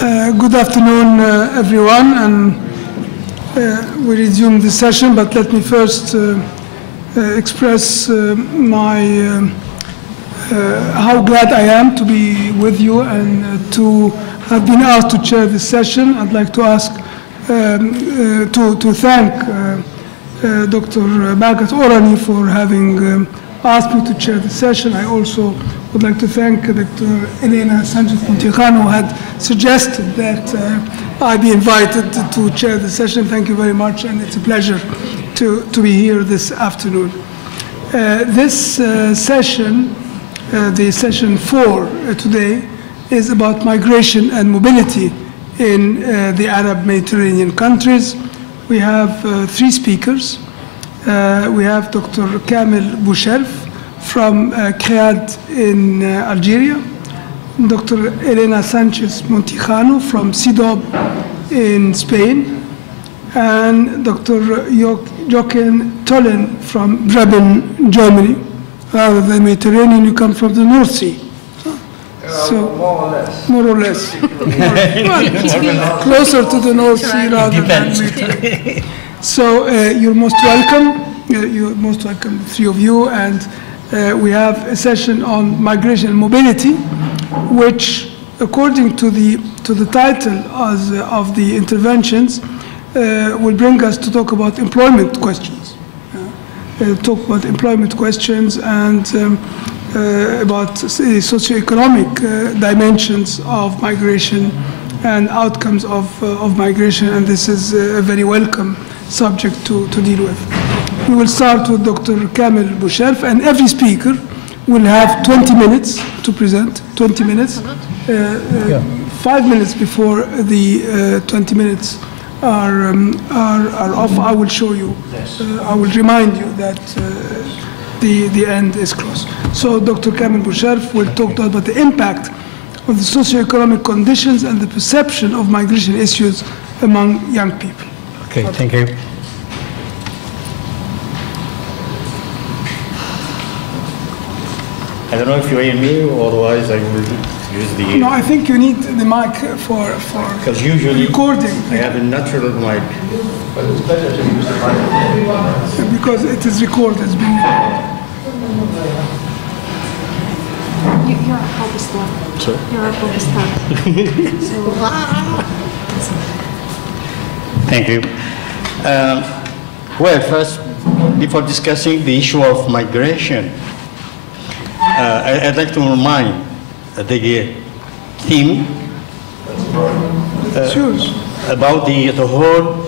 Good afternoon, everyone, and we resume the session, but let me first express how glad I am to be with you and to have been asked to chair this session. I'd like to ask, to thank Dr. Bagat Orani for having asked me to chair the session. I also would like to thank Dr. Elena Sanchez-Montijano, who had suggested that I be invited to chair the session. Thank you very much, and it's a pleasure to be here this afternoon. This session, the session 4 today, is about migration and mobility in the Arab Mediterranean countries. We have 3 speakers. We have Dr. Kamel Boucherf from CREAD in Algeria, Dr. Elena Sanchez-Montijano from CIDOB in Spain, and Dr. Jochen Tholen from Bremen, Germany. Rather than Mediterranean, you come from the North Sea. So, more or less. Well, closer to the North Sea rather than Mediterranean. So you're most welcome. You're most welcome, the 3 of you. And we have a session on migration and mobility, which, according to the title of the interventions, will bring us to talk about employment questions. Talk about employment questions and about socioeconomic dimensions of migration and outcomes of migration, and this is a very welcome subject to deal with. We will start with Dr. Kamel Boucherf, and every speaker will have 20 minutes to present, 20 minutes. 5 minutes before the 20 minutes are off, I will show you, I will remind you that the end is close. So Dr. Kamel Boucherf will talk about the impact of the socioeconomic conditions and the perception of migration issues among young people. Okay, thank you. I don't know if you hear me, or otherwise I will use the... No, I think you need the mic for because usually recording. I have a natural mic. But it's better to use the mic. Because it is recorded. You're a pop star. Sorry? You're a pop star. Thank you. Well, first, before discussing the issue of migration, I'd like to remind the theme about the whole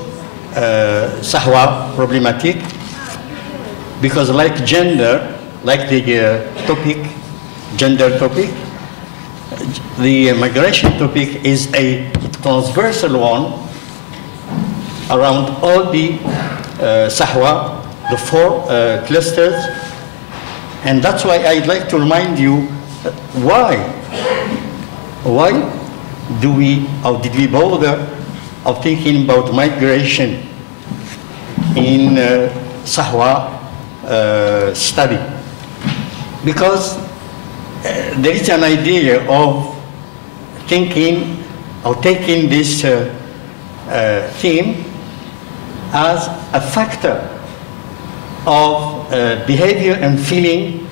SAHWA problematic, because like gender, like the gender topic, the migration topic is a transversal one around all the SAHWA, the 4 clusters. And that's why I'd like to remind you why do we, or did we bother of thinking about migration in SAHWA study? Because there is an idea of thinking or taking this theme as a factor of behavior and feeling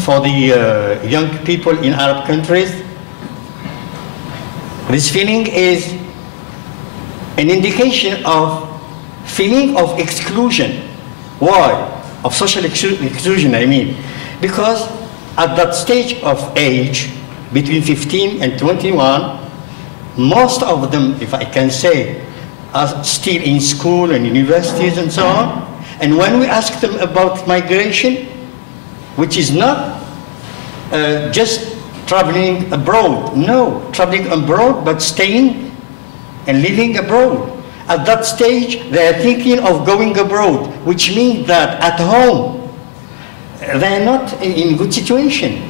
for the young people in Arab countries. This feeling is an indication of feeling of exclusion. Why? Of social exclusion, I mean. Because at that stage of age, between 15 and 21, most of them, if I can say, are still in school and universities and so on. And when we ask them about migration, which is not just traveling abroad, no, traveling abroad, but staying and living abroad. At that stage, they are thinking of going abroad, which means that at home, they are not in good situation.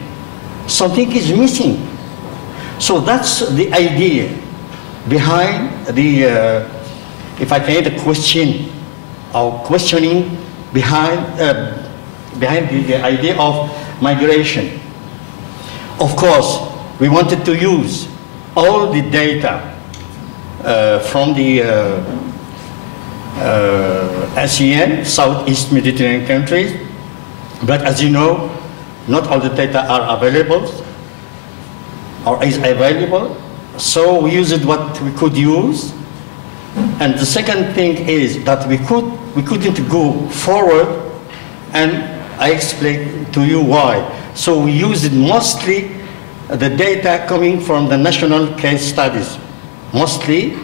Something is missing. So that's the idea behind the, if I can, the question or questioning behind the idea of migration. Of course, we wanted to use all the data from the ASEAN, Southeast Mediterranean countries, but as you know, not all the data are available or is available, so we used what we could use. And the second thing is that we couldn't go forward, and I explain to you why. So we used mostly the data coming from the national case studies, mostly,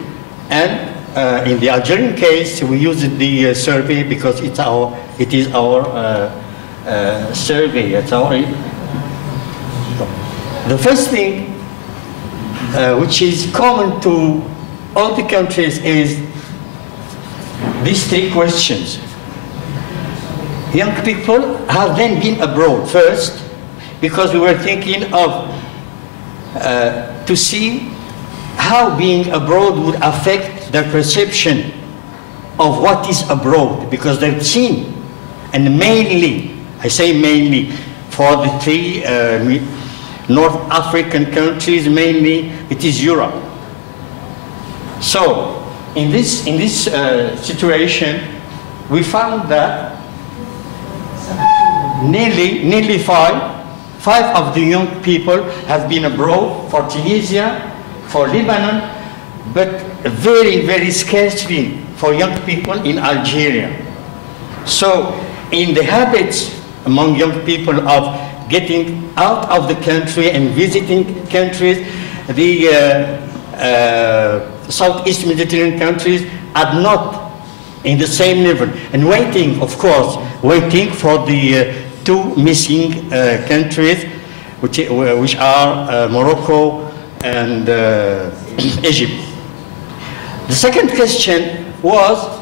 and in the Algerian case, we used the survey because it is our survey. The first thing which is common to all the countries is these three questions. Young people have then been abroad first because we were thinking of to see how being abroad would affect their perception of what is abroad, because they've seen, and mainly, I say mainly, for the three North African countries, mainly it is Europe. So in this situation, we found that nearly five of the young people have been abroad, for Tunisia, for Lebanon, but very, very scarcely for young people in Algeria. So in the habits among young people of getting out of the country and visiting countries, the Southeast Mediterranean countries are not in the same level, and waiting, of course, waiting for the two missing countries, which are Morocco and Egypt. The second question was,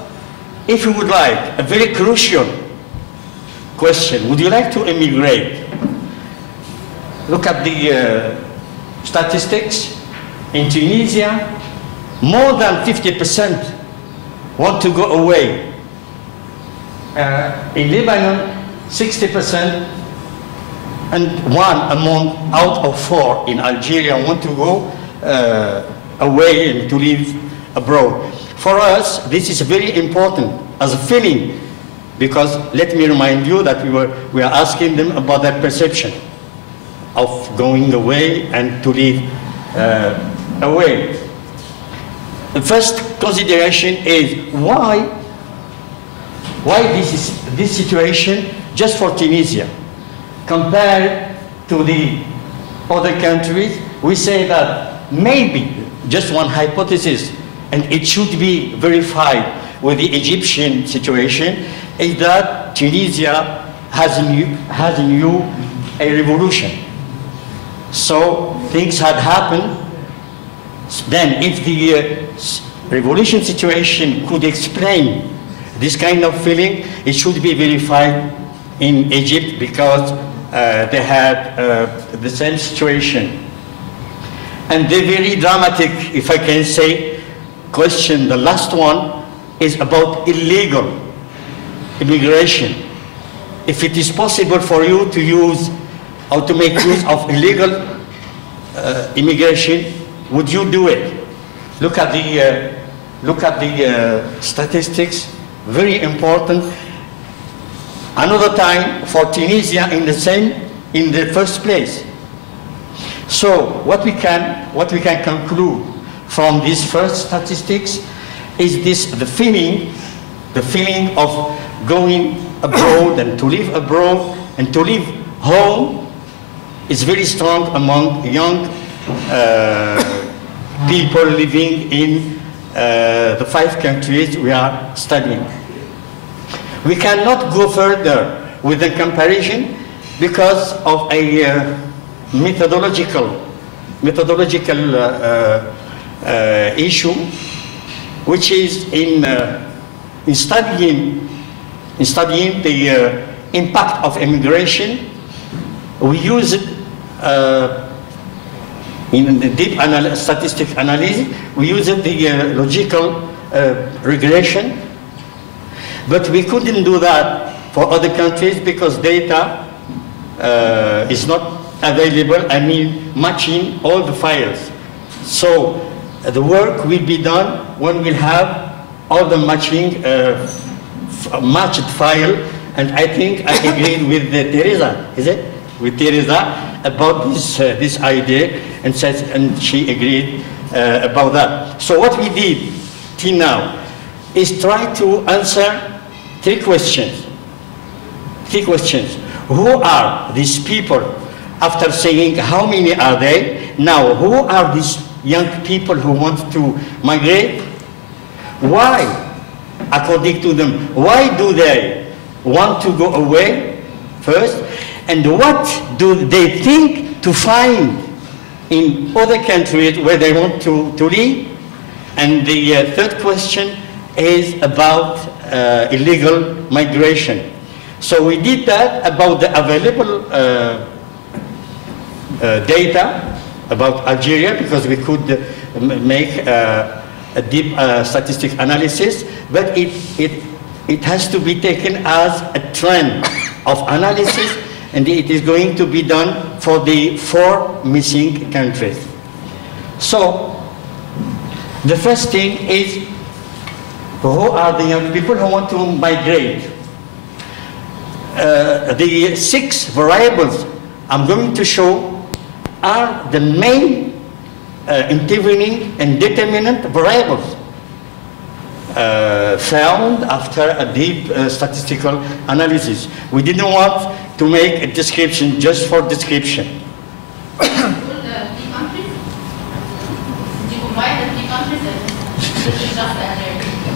if you would like, a very crucial question, would you like to immigrate? Look at the statistics. In Tunisia, more than 50% want to go away. In Lebanon, 60%, and out of 4 in Algeria want to go away and to live abroad. For us, this is very important as a feeling, because let me remind you that we are asking them about their perception of going away and to live away. The first consideration is why this situation just for Tunisia compared to the other countries. We say that maybe just one hypothesis, and it should be verified with the Egyptian situation, is that Tunisia has a revolution. So things had happened. Then if the revolution situation could explain this kind of feeling, it should be verified in Egypt, because they had the same situation. And the very dramatic, if I can say, question, the last one, is about illegal immigration. If it is possible for you to use or to make use of illegal immigration, would you do it? Look at the statistics, very important. Another time for Tunisia in the first place. So what we can conclude from these first statistics is the feeling of going abroad and to live abroad and to live home is very strong among young people living in the 5 countries we are studying. We cannot go further with the comparison because of a methodological issue, which is in studying the impact of immigration. We use it in the deep statistic analysis. We use it the logical regression, but we couldn't do that for other countries because data is not available. I mean, matching all the files. So the work will be done when we'll have all the matching, matched file, and I think I agreed with Teresa, is it? With Teresa about this idea, and she agreed about that. So what we did till now is try to answer three questions. Who are these people? After saying how many are they, now who are these young people who want to migrate? Why, according to them, why do they want to go away first? And what do they think to find in other countries where they want to live? And the third question is about illegal migration. So we did that about the available data about Algeria, because we could make a deep statistic analysis, but it has to be taken as a trend of analysis, and it is going to be done for the 4 missing countries. So the first thing is, who are the young people who want to migrate? The 6 variables I'm going to show are the main intervening and determinant variables found after a deep statistical analysis. We didn't want to make a description just for description. You combine the 3 countries and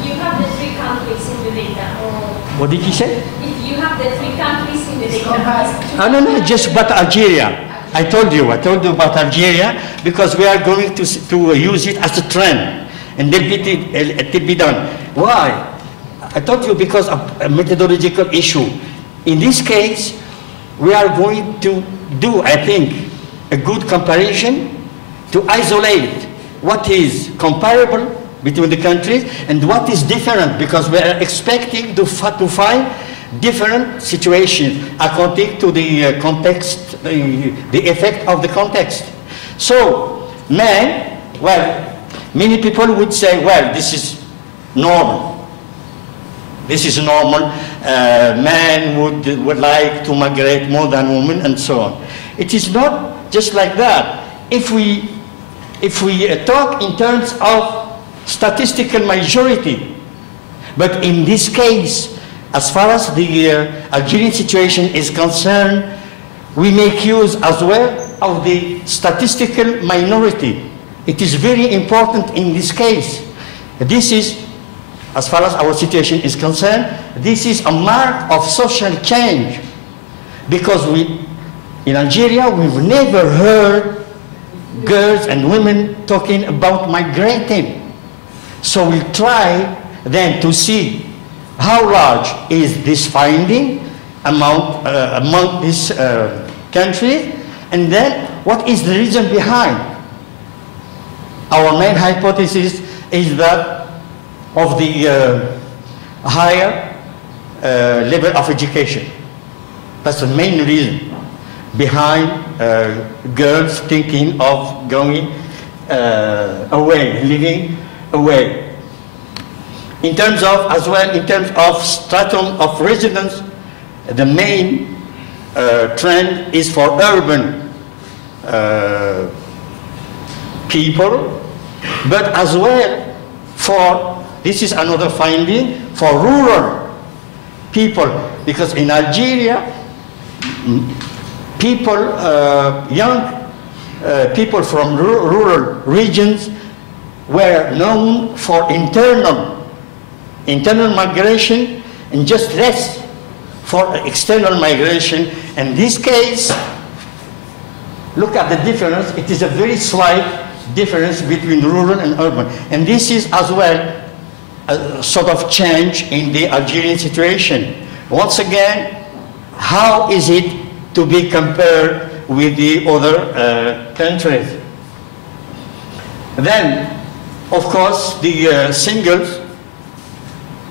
you have the 3 countries in the data, or What did you say? if you have the 3 countries in the data. No, just about Algeria. I told you about Algeria, because we are going to use it as a trend, and then it will be done. Why? I told you because of a methodological issue. In this case, we are going to do, I think, a good comparison to isolate what is comparable between the countries and what is different, because we are expecting to find different situations according to the context, the effect of the context. So, man, well, many people would say, well, this is normal. This is normal. Man would like to migrate more than women, and so on. It is not just like that. If we talk in terms of statistical majority, but in this case, as far as the Algerian situation is concerned, we make use as well of the statistical minority. It is very important in this case. This is, as far as our situation is concerned, this is a mark of social change, because in Algeria, we've never heard girls and women talking about migrating. So we'll try then to see how large is this finding among these countries, and then what is the reason behind. Our main hypothesis is that of the higher level of education. That's the main reason behind girls thinking of going away, living away. In terms of, as well, in terms of stratum of residence, the main trend is for urban people, but as well for, this is another finding, for rural people, because in Algeria, people, young people from rural regions were known for internal migration and just less for external migration. In this case, look at the difference. It is a very slight difference between rural and urban. And this is as well a sort of change in the Algerian situation. Once again, how is it to be compared with the other countries? Then, of course, the singles,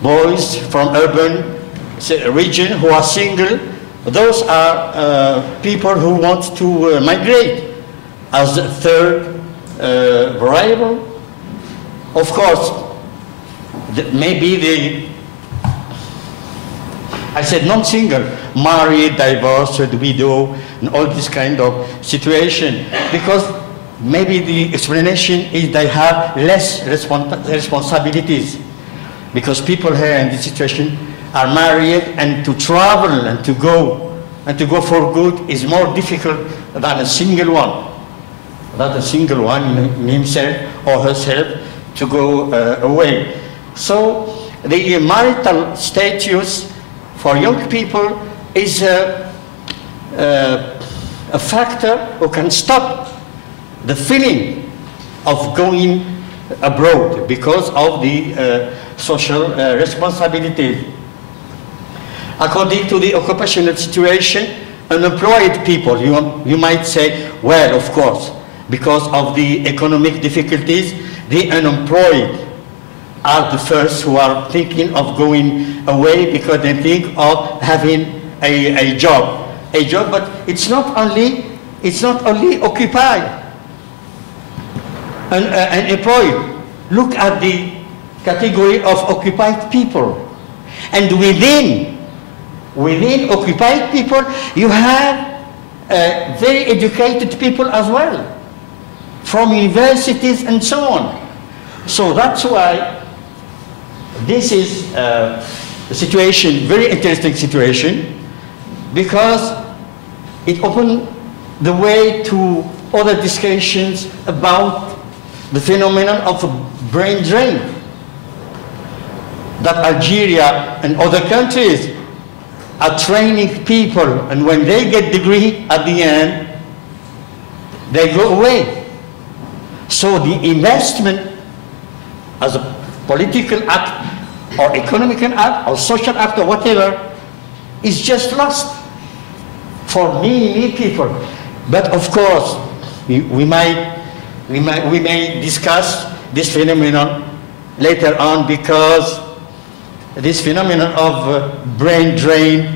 boys from urban region who are single, those are people who want to migrate as a third variable. Of course, maybe I said non-single, married, divorced, widow, and all this kind of situation, because maybe the explanation is they have less responsibilities, because people here in this situation are married, and to travel and to go for good is more difficult than a single one. Not a single one in himself or herself to go away. So the marital status for young people is a factor who can stop the feeling of going abroad because of the social responsibility. According to the occupational situation, unemployed people, you might say, well, of course, because of the economic difficulties, the unemployed are the first who are thinking of going away because they think of having a job, but it's not only occupied and employed. Look at the category of occupied people, and within occupied people, you have very educated people as well, from universities and so on. So that's why this is a situation, very interesting situation, because it opened the way to other discussions about the phenomenon of brain drain that Algeria and other countries are training people, and when they get degree at the end, they go away. So the investment as a political act or economical act or social act or whatever is just lost for many people. But of course, we may discuss this phenomenon later on, because this phenomenon of brain drain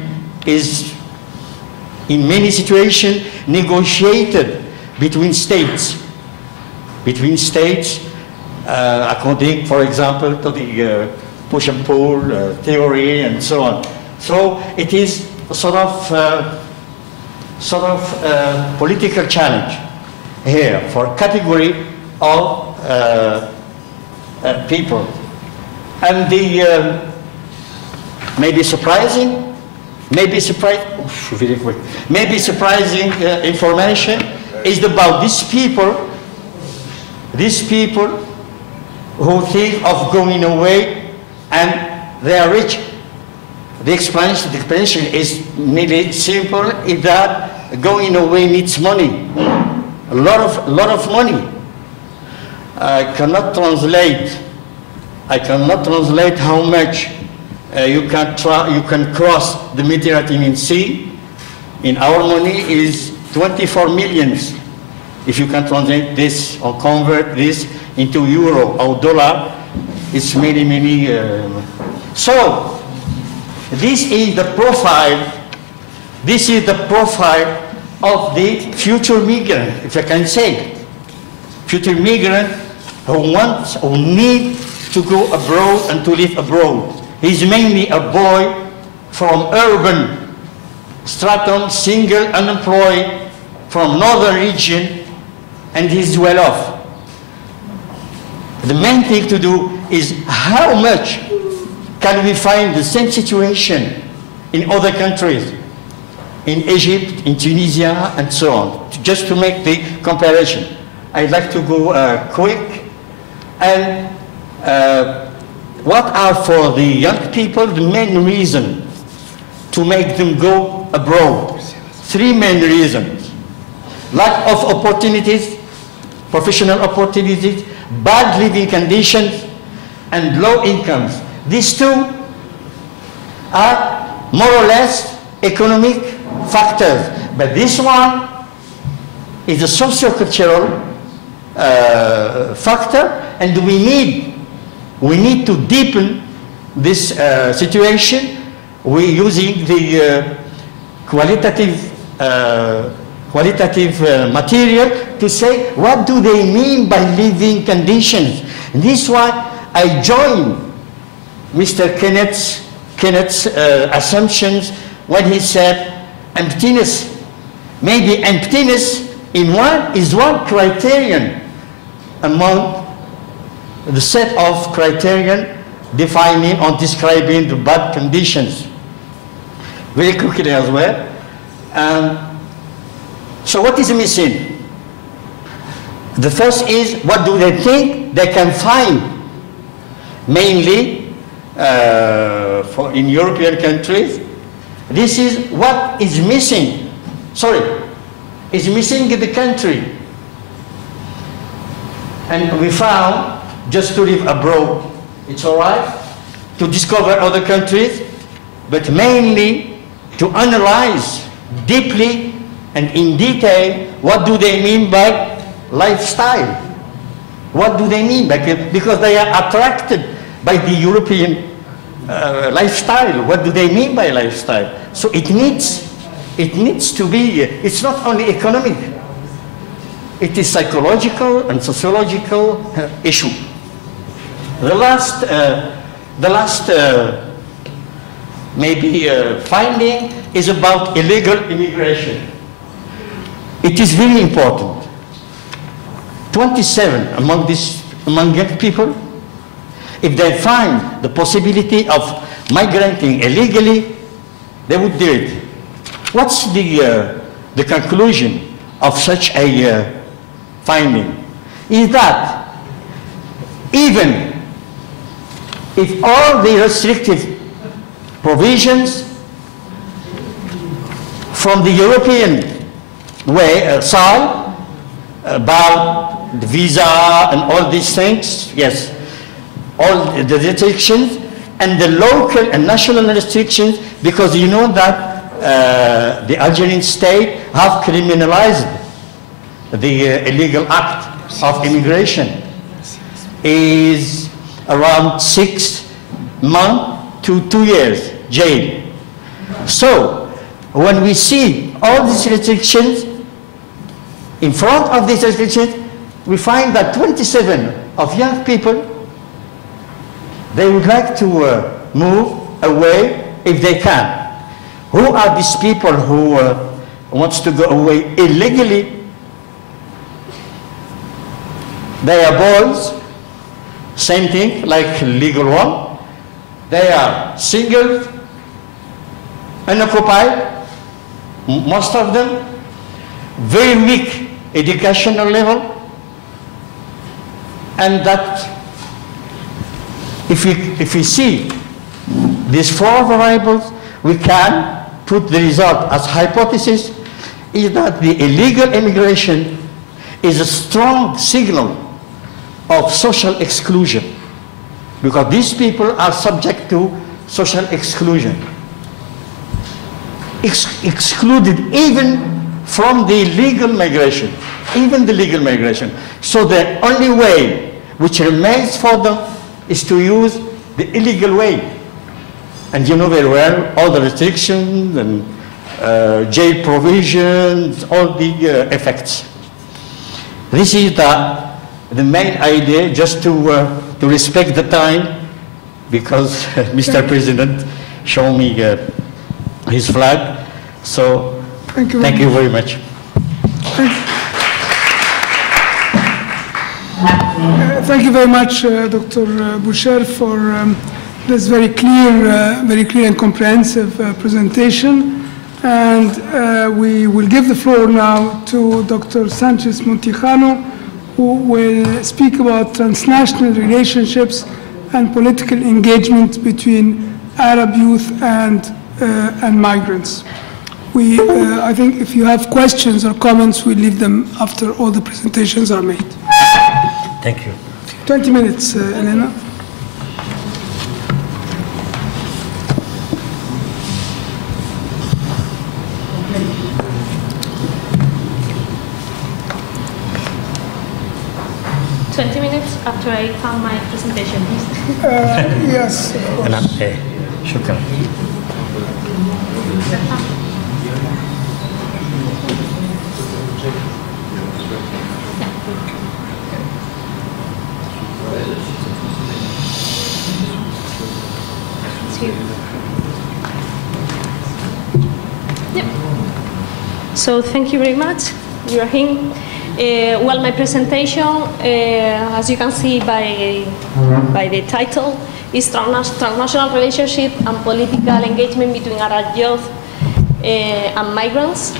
is in many situations negotiated between states. According, for example, to the push and pull theory and so on. So it is a sort of political challenge here for category of people. And the maybe surprising information is about these people who think of going away and they are rich. The explanation is really simple, is that going away needs money, a lot of money. I cannot translate how much you can cross the Mediterranean Sea. In our money is 24 millions. If you can translate this or convert this into euro or dollar, it's many. So this is the profile. This is the profile of the future migrant, if I can say, future migrant who need to go abroad and to live abroad. He's mainly a boy from urban stratum, single, unemployed, from northern region, and he's well off. The main thing to do is how much can we find the same situation in other countries, in Egypt, in Tunisia, and so on, just to make the comparison. I'd like to go quick. And what are for the young people the main reason to make them go abroad? Three main reasons: lack of opportunities, professional opportunities, bad living conditions, and low incomes. These two are more or less economic factors, but this one is a socio-cultural factor, and we need to deepen this situation. We're using the qualitative material to say what do they mean by living conditions. And this is why I join Mr. Kenneth's assumptions when he said emptiness. Maybe emptiness is one criterion among the set of criterion defining or describing the bad conditions. Very quickly as well. So what is missing? The first is, what do they think they can find? Mainly in European countries, this is what is missing. Sorry, is missing in the country. And we found, just to live abroad, it's all right, to discover other countries, but mainly to analyze deeply and in detail what do they mean by lifestyle. What do they mean by, because they are attracted by the European lifestyle. What do they mean by lifestyle? So it needs to be, it's not only economic, it is psychological and sociological issue. The last finding is about illegal immigration. It is very important. 27 among young people, if they find the possibility of migrating illegally, they would do it. What's the conclusion of such a finding? Is that even if all the restrictive provisions from the European side about the visa and all these things, yes, all the restrictions and the local and national restrictions, because you know that the Algerian state have criminalized the illegal act of immigration, is around 6 months to 2 years jail. So when we see all these restrictions, in front of these restrictions, we find that 27 of young people, they would like to move away if they can. Who are these people who wants to go away illegally? They are boys, same thing like legal one. They are single, unoccupied, most of them, very weak educational level, and that if we see these 4 variables, we can put the result as hypothesis is that the illegal immigration is a strong signal of social exclusion, because these people are subject to social exclusion, excluded even from the legal migration, So the only way which remains for them is to use the illegal way. And you know very well all the restrictions and jail provisions, all the effects. This is the main idea, just to respect the time, because Mr. President showed me his flag. So thank you very much. Thank you very much, Dr. Boucherf, for this very clear and comprehensive presentation. And we will give the floor now to Dr. Sanchez-Montijano, who will speak about transnational relationships and political engagement between Arab youth and migrants. I think if you have questions or comments, we'll leave them after all the presentations are made. Thank you. 20 minutes, Elena. After I found my presentation, please. Yes. Shukran. So thank you very much, Ibrahim. Well, my presentation, as you can see by the title, is transnational relationship and political engagement between Arab youth and migrants.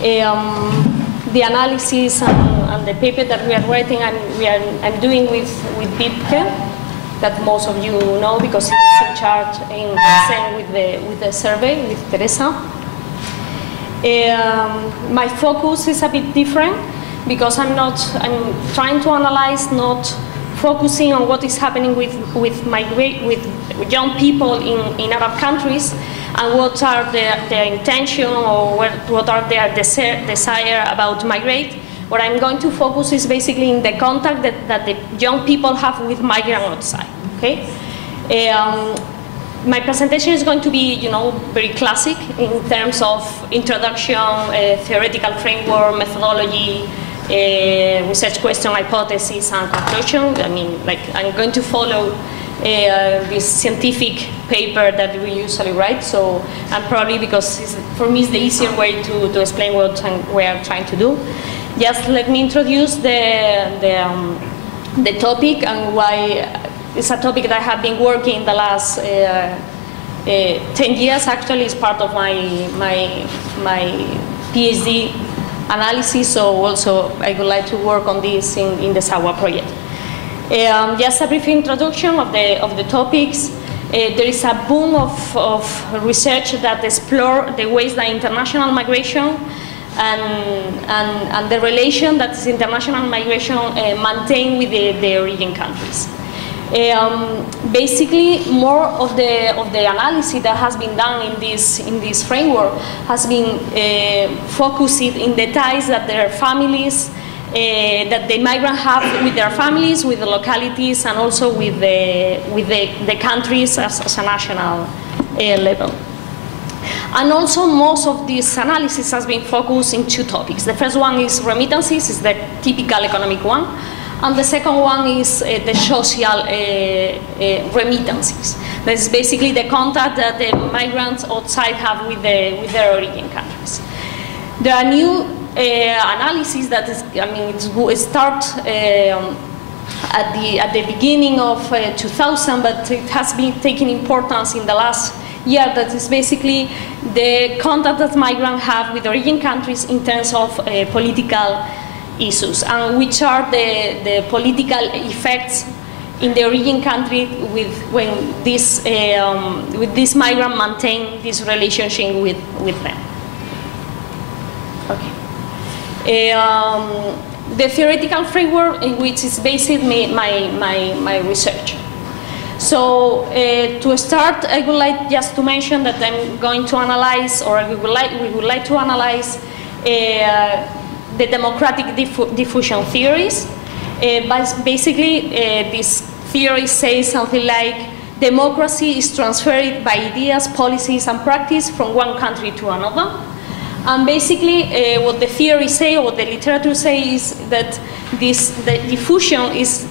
The analysis and the paper that we are writing, I'm doing with Boucherf, that most of you know because he's in charge with the survey with Teresa. My focus is a bit different because I'm trying to analyze, not focusing on what is happening with young people in Arab countries and what are their intention or what are their desire about migrate. What I'm going to focus is basically in the contact that the young people have with migrant outside. Okay. My presentation is going to be, very classic in terms of introduction, theoretical framework, methodology, research question, hypothesis, and conclusion. I'm going to follow this scientific paper that we usually write. So, and probably because for me it's the easier way to explain what we are trying to do. Just let me introduce the topic and why. It's a topic that I have been working the last 10 years. Actually, it's part of my PhD analysis. So also, I would like to work on this in the SAHWA Project. Just a brief introduction of the topics. There is a boom of research that explore the ways that international migration and the relation that is international migration maintain with the origin countries. Basically, more of the analysis that has been done in this framework has been focused in the ties that their families, that the migrants have with their families, with the localities, and also with the countries as a national level. And also, most of this analysis has been focused in two topics. The first one is remittances, is the typical economic one. And the second one is the social remittances. That is basically the contact that the migrants outside have with their origin countries. There are new analysis that is, it starts at the beginning of 2000, but it has been taking importance in the last year. That is basically the contact that migrants have with origin countries in terms of political issues, and which are the political effects in the origin country when this migrant maintain this relationship with them. Okay. The theoretical framework in which is based my research. So to start, I would like just to mention that I'm going to analyze, or we would like to analyze the democratic diffusion theories. But basically, this theory says something like democracy is transferred by ideas, policies, and practice from one country to another. And basically, what the theory say, or what the literature say, is that the diffusion is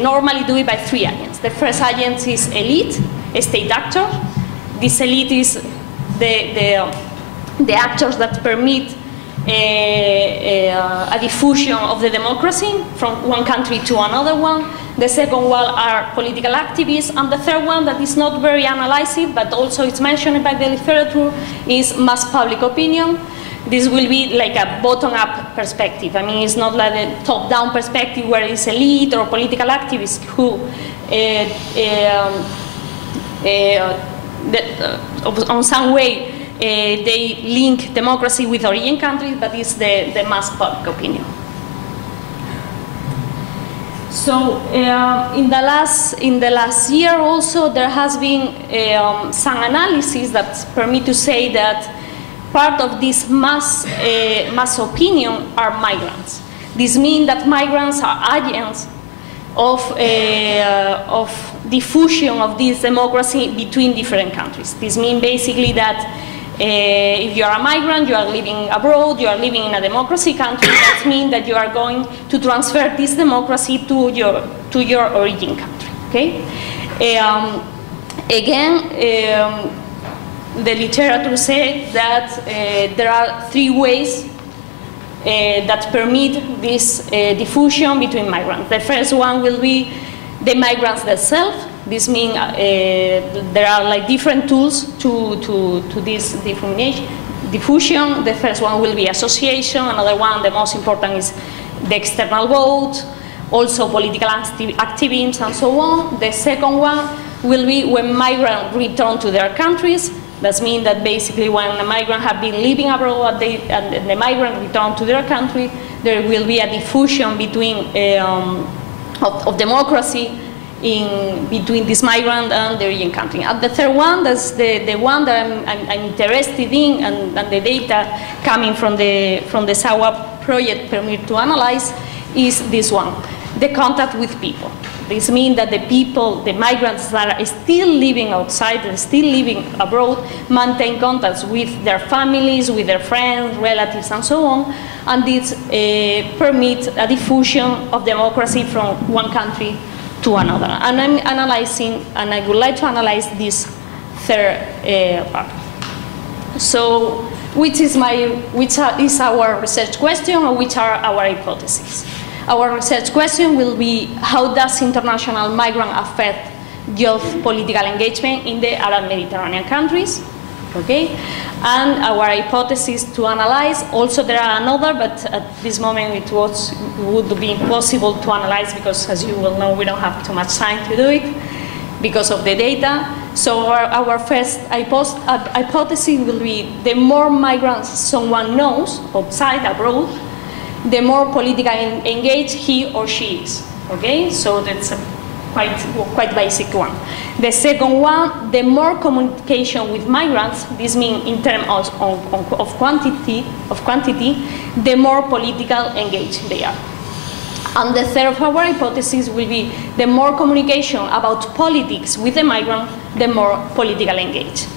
normally done by three agents. The first agent is elite, a state actor. This elite is the actors that permit a diffusion of the democracy from one country to another one. The second one are political activists, and the third one that is not very analyzed, but also it's mentioned by the literature, is mass public opinion. This will be like a bottom-up perspective. It's not like a top-down perspective where it's elite or political activists who on some way they link democracy with origin countries, but it's the mass public opinion. So in the last year also there has been some analysis that permit to say that part of this mass opinion are migrants. This means that migrants are agents of diffusion of this democracy between different countries. This means basically that if you are a migrant, you are living abroad, you are living in a democracy country, that means that you are going to transfer this democracy to your origin country. Okay? the literature says that there are 3 ways that permit this diffusion between migrants. The first one will be the migrants themselves. This means there are like different tools to this diffusion. The first one will be association. Another one, the most important, is the external vote, also political activism, and so on. The second one will be when migrants return to their countries. That means that basically when the migrants have been living abroad and the migrants return to their country, there will be a diffusion between of democracy between this migrant and the origin country. And the third one, that's the one that I'm interested in, and the data coming from the SAHWA project permit to analyze, is this one, the contact with people. This means that the people, the migrants that are still living outside, still living abroad, maintain contacts with their families, with their friends, relatives, and so on, and this permits a diffusion of democracy from one country to another. And I'm analyzing, and I would like to analyze this third part. So, which is our research question, or which are our hypotheses? Our research question will be, how does international migrant affect youth political engagement in the Arab Mediterranean countries? Okay, and our hypothesis to analyze, also there are another, but at this moment it would be impossible to analyze because, as you will know, we don't have too much time to do it because of the data. So our first hypothesis will be, the more migrants someone knows outside, abroad, the more politically engaged he or she is. Okay, so that's a quite basic one. The second one, the more communication with migrants, this means in terms of quantity, the more political engaged they are. And the third of our hypothesis will be, the more communication about politics with the migrant, the more political engaged.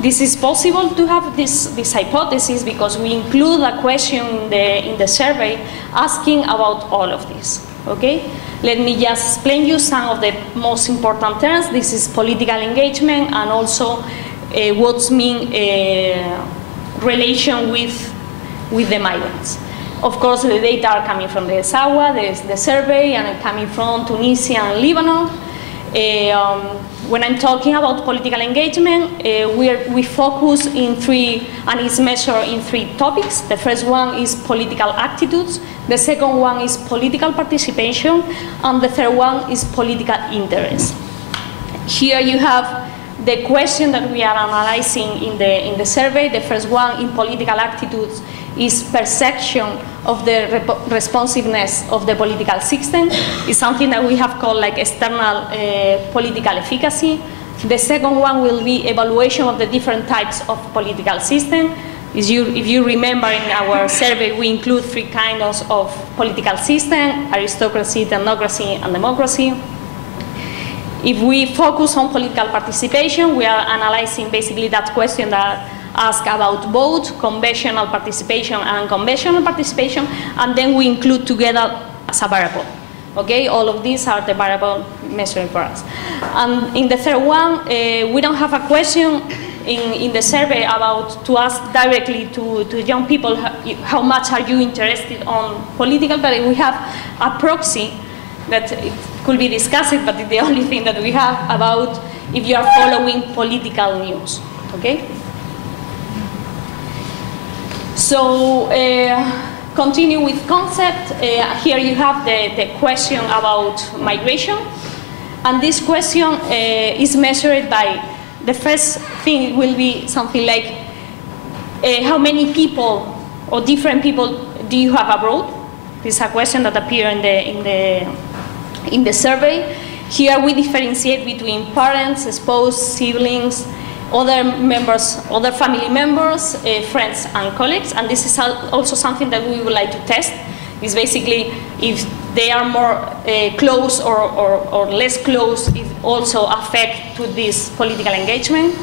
This is possible to have this hypothesis because we include a question in the survey asking about all of this. Okay? Let me just explain you some of the most important terms. This is political engagement, and also what's mean relation with the migrants. Of course, the data are coming from the SAHWA, the survey, and coming from Tunisia and Lebanon. When I'm talking about political engagement, we focus in 3, and it's measured in 3 topics. The first one is political attitudes, the second one is political participation, and the third one is political interest. Here you have the question that we are analyzing in the survey. The first one, in political attitudes, is perception of the responsiveness of the political system. It's something that we have called like external political efficacy. The second one will be evaluation of the different types of political system. If you remember, in our survey, we include 3 kinds of political system: aristocracy, technocracy, and democracy. If we focus on political participation, we are analyzing basically that question that asks about both conventional participation and unconventional participation, and then we include together as a variable. Okay, all of these are the variable measuring for us. And in the third one, we don't have a question in the survey to ask directly to young people how much are you interested on political, but we have a proxy that it could be discussed, but it's the only thing that we have about if you are following political news. Okay. So continue with concept. Here you have the question about migration, and this question is measured by, the first thing will be something like how many people or different people do you have abroad? This is a question that appears in the survey. Here we differentiate between parents, spouse, siblings, other members, other family members, friends and colleagues, and this is also something that we would like to test. Is basically if they are more close or less close, it also affect to this political engagement.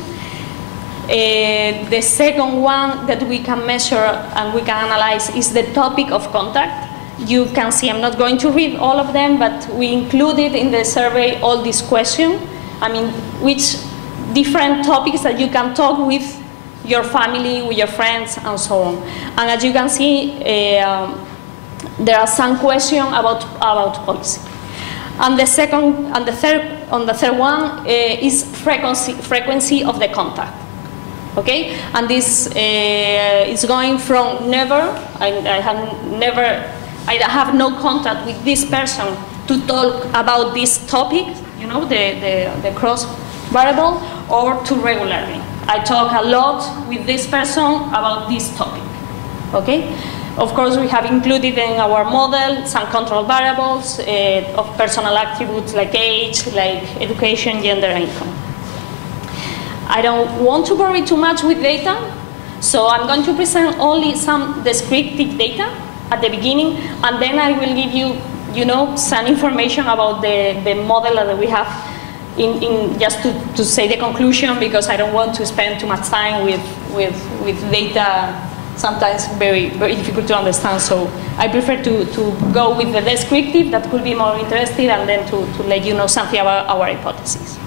The second one that we can measure and we can analyze is the topic of contact. You can see, I'm not going to read all of them, but we included in the survey all these questions. I mean, which different topics that you can talk with your family, with your friends, and so on. And as you can see, there are some questions about policy. And the third one is frequency of the contact. Okay, and this is going from never. I have no contact with this person to talk about this topic, you know, the cross variable, or to regularly. I talk a lot with this person about this topic. Okay. Of course, we have included in our model some control variables of personal attributes like age, like education, gender, and income. I don't want to worry too much with data, so I'm going to present only some descriptive data at the beginning, and then I will give you, some information about the model that we have in just to say the conclusion, because I don't want to spend too much time with data, sometimes very, very difficult to understand. So I prefer to go with the descriptive that could be more interesting, and then to let you know something about our hypothesis.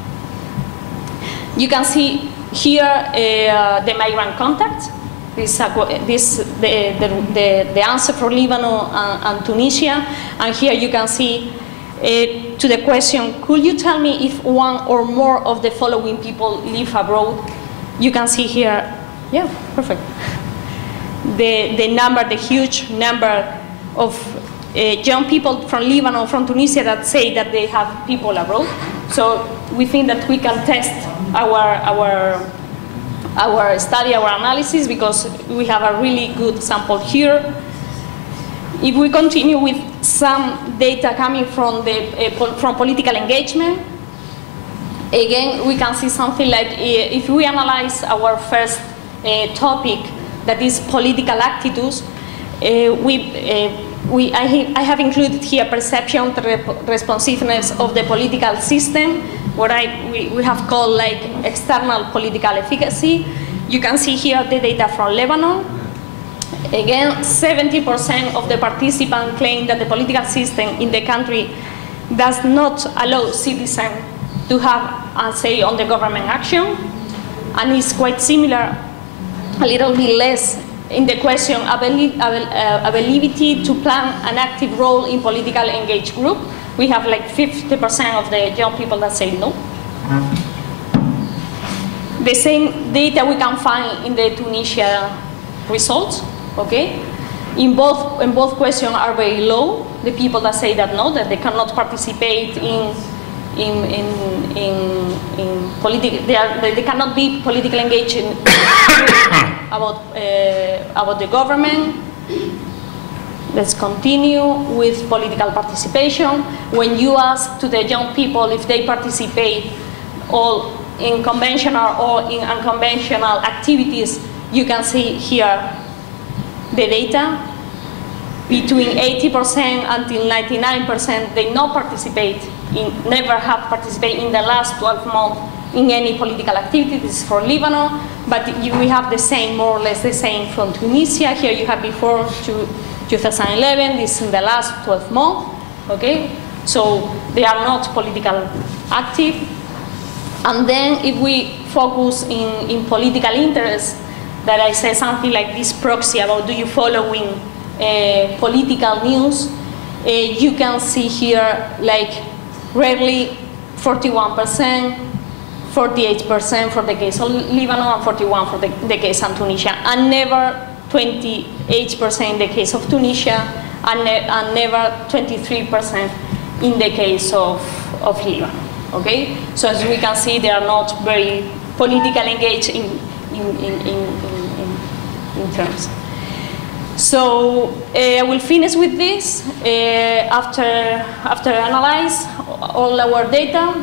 You can see here the migrant contact. The answer for Lebanon and Tunisia. And here you can see to the question, could you tell me if one or more of the following people live abroad? You can see here, yeah, perfect. The huge number of young people from Lebanon, from Tunisia, that say that they have people abroad. So we think that we can test our study, our analysis, because we have a really good sample here. If we continue with some data coming from from political engagement, again, we can see something like if we analyze our first topic, that is political attitudes, I have included here perception, responsiveness of the political system, what we have called like external political efficacy. You can see here the data from Lebanon. Again, 70% of the participants claim that the political system in the country does not allow citizens to have a say on the government action, and it's quite similar, a little bit less in the question ability to plan an active role in political engaged group. We have like 50% of the young people that say no. The same data we can find in the Tunisia results. Okay, in both questions are very low. The people that say that no, that they cannot participate in political, they cannot be politically engaged in about the government. Let's continue with political participation. When you ask to the young people if they participate all in conventional or in unconventional activities, you can see here the data. Between 80% until 99%, they never have participated in the last 12 months in any political activity. This is for Lebanon, but we have the same, more or less the same from Tunisia. Here you have before 2011, this is in the last 12 months, okay? So they are not political active. And then if we focus in political interest, that I say something like this proxy about do you following political news, you can see here like rarely 41%, 48% for the case of Lebanon, and 41% for the case of Tunisia, and never 28% in the case of Tunisia, and never 23% in the case of Lebanon. Okay, so as we can see, they are not very politically engaged in terms. So I will finish with this. After analyze all our data,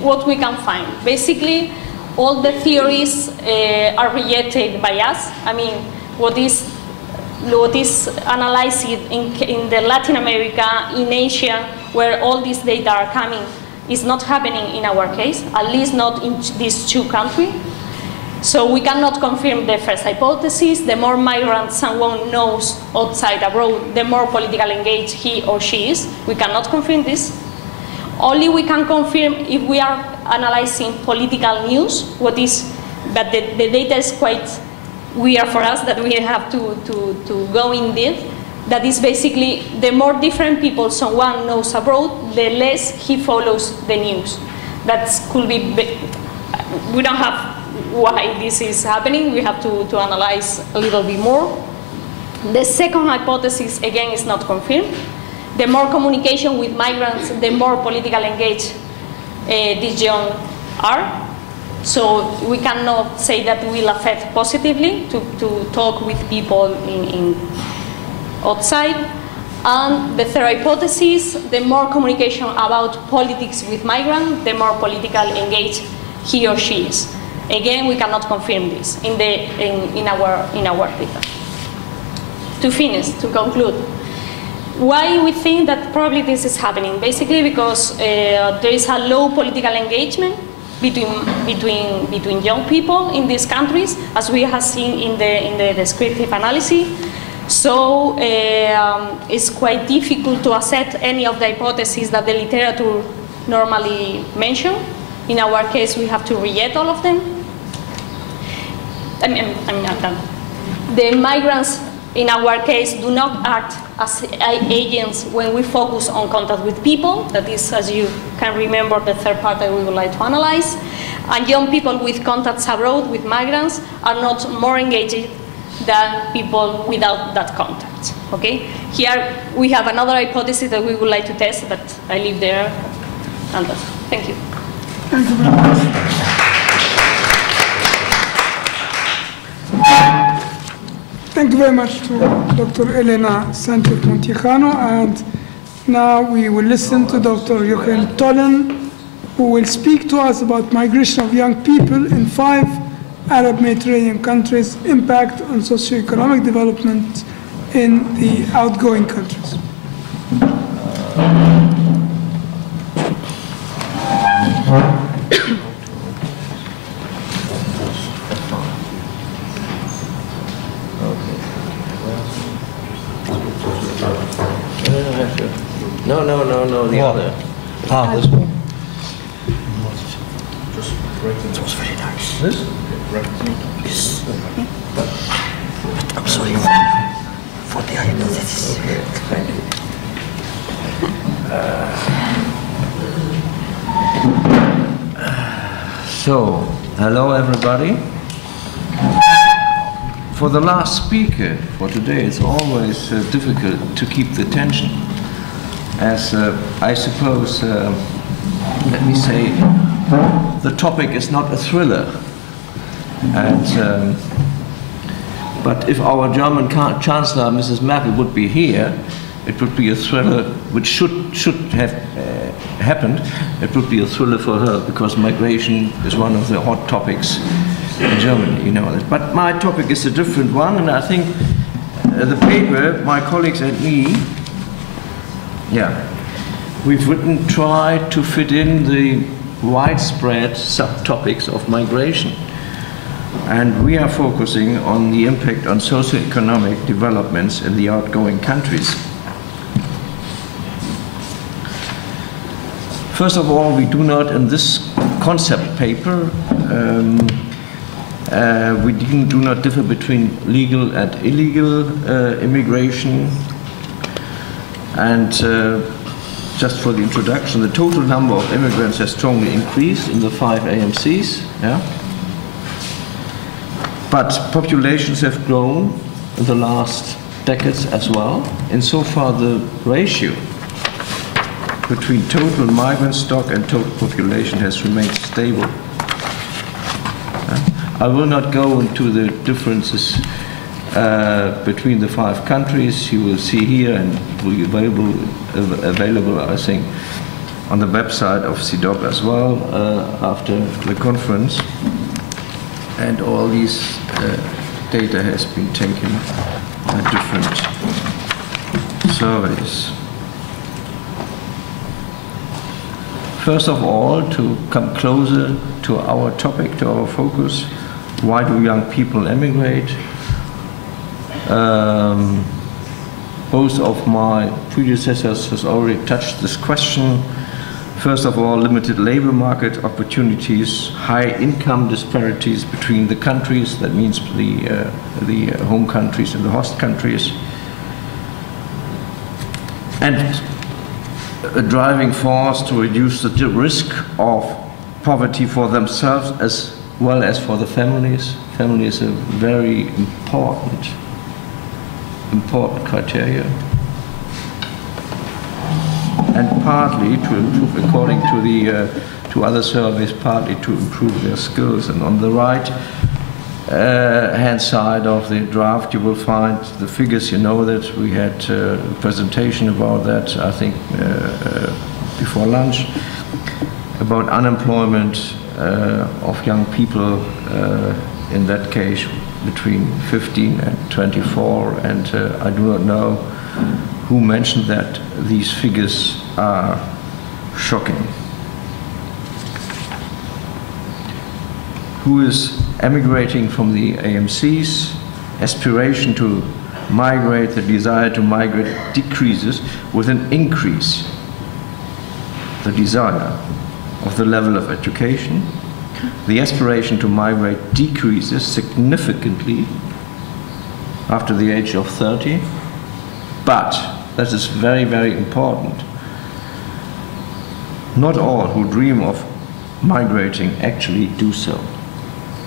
what we can find. Basically, all the theories are rejected by us. I mean, what is analyzed in the Latin America, in Asia, where all these data are coming, is not happening in our case, at least not in these two countries. So we cannot confirm the first hypothesis. The more migrants someone knows outside abroad, the more politically engaged he or she is. We cannot confirm this. Only we can confirm if we are analyzing political news, what is but the data is quite weird for us that we have to go in depth. That is basically, the more different people someone knows abroad, the less he follows the news. That could be, we don't have why this is happening. We have to analyze a little bit more. The second hypothesis, again, is not confirmed. The more communication with migrants, the more politically engaged these young are. So we cannot say that will affect positively to talk with people in outside. And the third hypothesis, the more communication about politics with migrants, the more politically engaged he or she is. Again, we cannot confirm this in our data. To finish, to conclude, why we think that probably this is happening? Basically because there is a low political engagement between young people in these countries, as we have seen in the descriptive analysis. So it's quite difficult to accept any of the hypotheses that the literature normally mention. In our case, we have to reject all of them. I'm not done. The migrants, in our case, do not act as agents when we focus on contact with people. That is, as you can remember, the third part that we would like to analyze. And young people with contacts abroad with migrants are not more engaged than people without that contact. Okay? Here we have another hypothesis that we would like to test, but I leave there. And thank you. Thank you very much. Thank you very much to Dr. Elena Sanchez-Montijano, and now we will listen to Dr. Jochen Tholen, who will speak to us about migration of young people in 5 Arab Mediterranean countries, impact on socioeconomic development in the outgoing countries. No, the other. Ah, this one. It was very nice. This? Yes. But I'm sorry for the hypothesis. Okay, thank you. So, hello everybody. For the last speaker for today, it's always difficult to keep the tension. As I suppose, let me say, the topic is not a thriller. And, but if our German Chancellor, Mrs. Merkel, would be here, it would be a thriller which should have happened. It would be a thriller for her, because migration is one of the hot topics in Germany, you know that. But my topic is a different one, and I think the paper, my colleagues and me, we've tried to fit in the widespread subtopics of migration. And we are focusing on the impact on socioeconomic developments in the outgoing countries. First of all, we do not, in this concept paper, we do not differ between legal and illegal immigration. And just for the introduction, the total number of immigrants has strongly increased in the 5 AMCs. But populations have grown in the last decades as well. And so far, the ratio between total migrant stock and total population has remained stable. I will not go into the differences between the 5 countries. You will see here, and will be available, I think, on the website of CDOP as well after the conference. And all these data has been taken by different surveys. First of all, to come closer to our topic, to our focus, why do young people emigrate? Both of my predecessors has already touched this question. First of all, limited labor market opportunities, high income disparities between the countries, that means the home countries and the host countries, and a driving force to reduce the risk of poverty for themselves as well as for the families. Family is a very important criteria. And partly to improve, according to other surveys, partly to improve their skills. And on the right hand side of the draft, you will find the figures. You know that we had a presentation about that, I think, before lunch, about unemployment of young people, in that case between 15 and 24, and I do not know who mentioned that these figures are shocking. Who is emigrating from the AMCs? Aspiration to migrate, the desire to migrate decreases with an increase, the desire of the level of education. The aspiration to migrate decreases significantly after the age of 30, but that is very, very important. Not all who dream of migrating actually do so.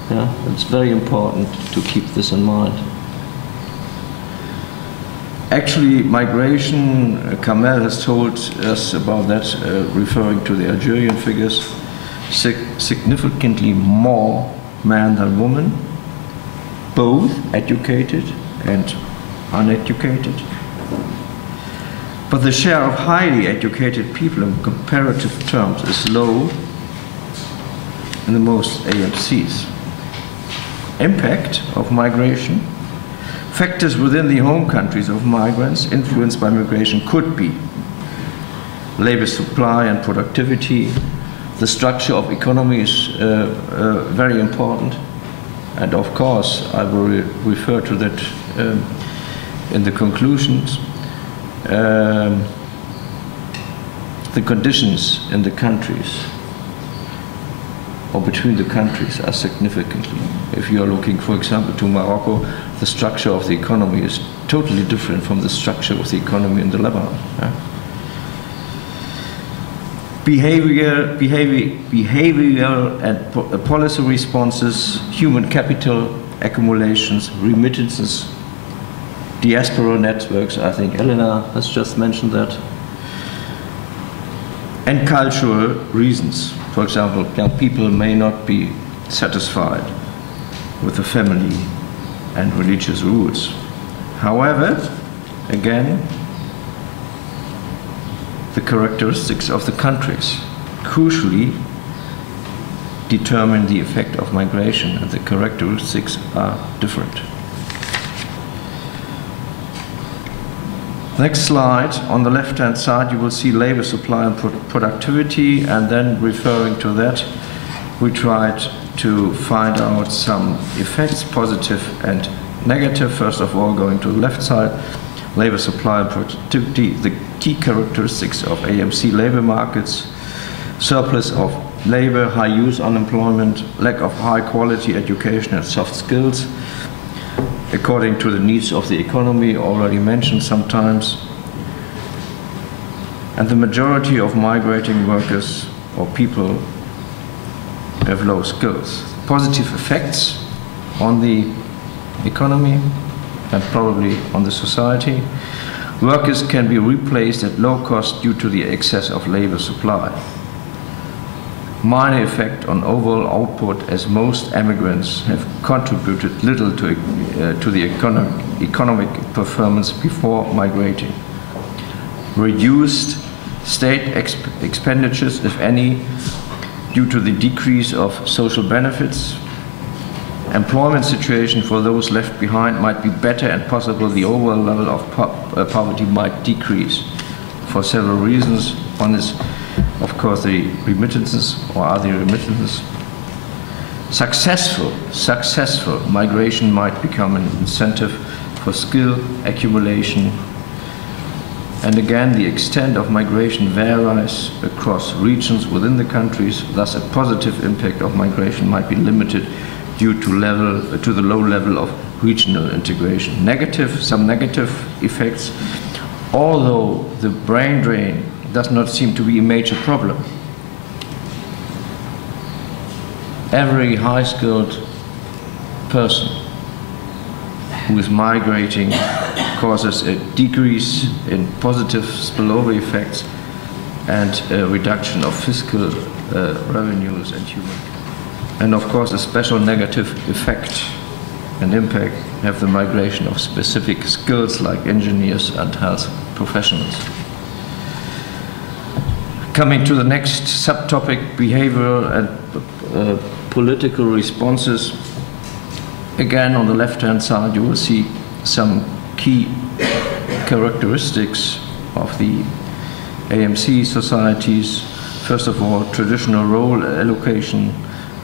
Yeah? It's very important to keep this in mind. Actually, migration, Kamel has told us about that, referring to the Algerian figures, significantly more men than women, both educated and uneducated. But the share of highly educated people in comparative terms is low in the most AMCs. Impact of migration. Factors within the home countries of migrants influenced by migration could be labor supply and productivity. The structure of economy is very important. And of course, I will refer to that in the conclusions. The conditions in the countries or between the countries are significantly. If you are looking, for example, to Morocco, the structure of the economy is totally different from the structure of the economy in the Lebanon. Behavioral and policy responses, human capital accumulations, remittances, diaspora networks, I think Elena has just mentioned that, and cultural reasons. For example, young people may not be satisfied with the family and religious rules. However, again, the characteristics of the countries crucially determine the effect of migration, and the characteristics are different. Next slide, on the left-hand side, you will see labor supply and productivity, and then referring to that, we tried to find out some effects, positive and negative. First of all, going to the left side, labor supply and productivity, the key characteristics of AMC labor markets: surplus of labor, high youth unemployment, lack of high quality education and soft skills, according to the needs of the economy, already mentioned sometimes. And the majority of migrating workers or people have low skills. Positive effects on the economy and probably on the society. Workers can be replaced at low cost due to the excess of labor supply. Minor effect on overall output, as most immigrants have contributed little to the economic performance before migrating. Reduced state expenditures, if any, due to the decrease of social benefits. Employment situation for those left behind might be better, and possibly the overall level of poverty might decrease for several reasons. One is, of course, the remittances, or other remittances. Successful migration might become an incentive for skill accumulation And again, the extent of migration varies across regions within the countries, thus a positive impact of migration might be limited due to the low level of regional integration. Some negative effects, although the brain drain does not seem to be a major problem. Every high-skilled person who is migrating causes a decrease in positive spillover effects and a reduction of fiscal revenues and human. And of course, a special negative effect and impact have the migration of specific skills like engineers and health professionals. Coming to the next subtopic, behavioral and political responses. Again, on the left-hand side, you will see some key characteristics of the AMC societies. First of all, traditional role allocation,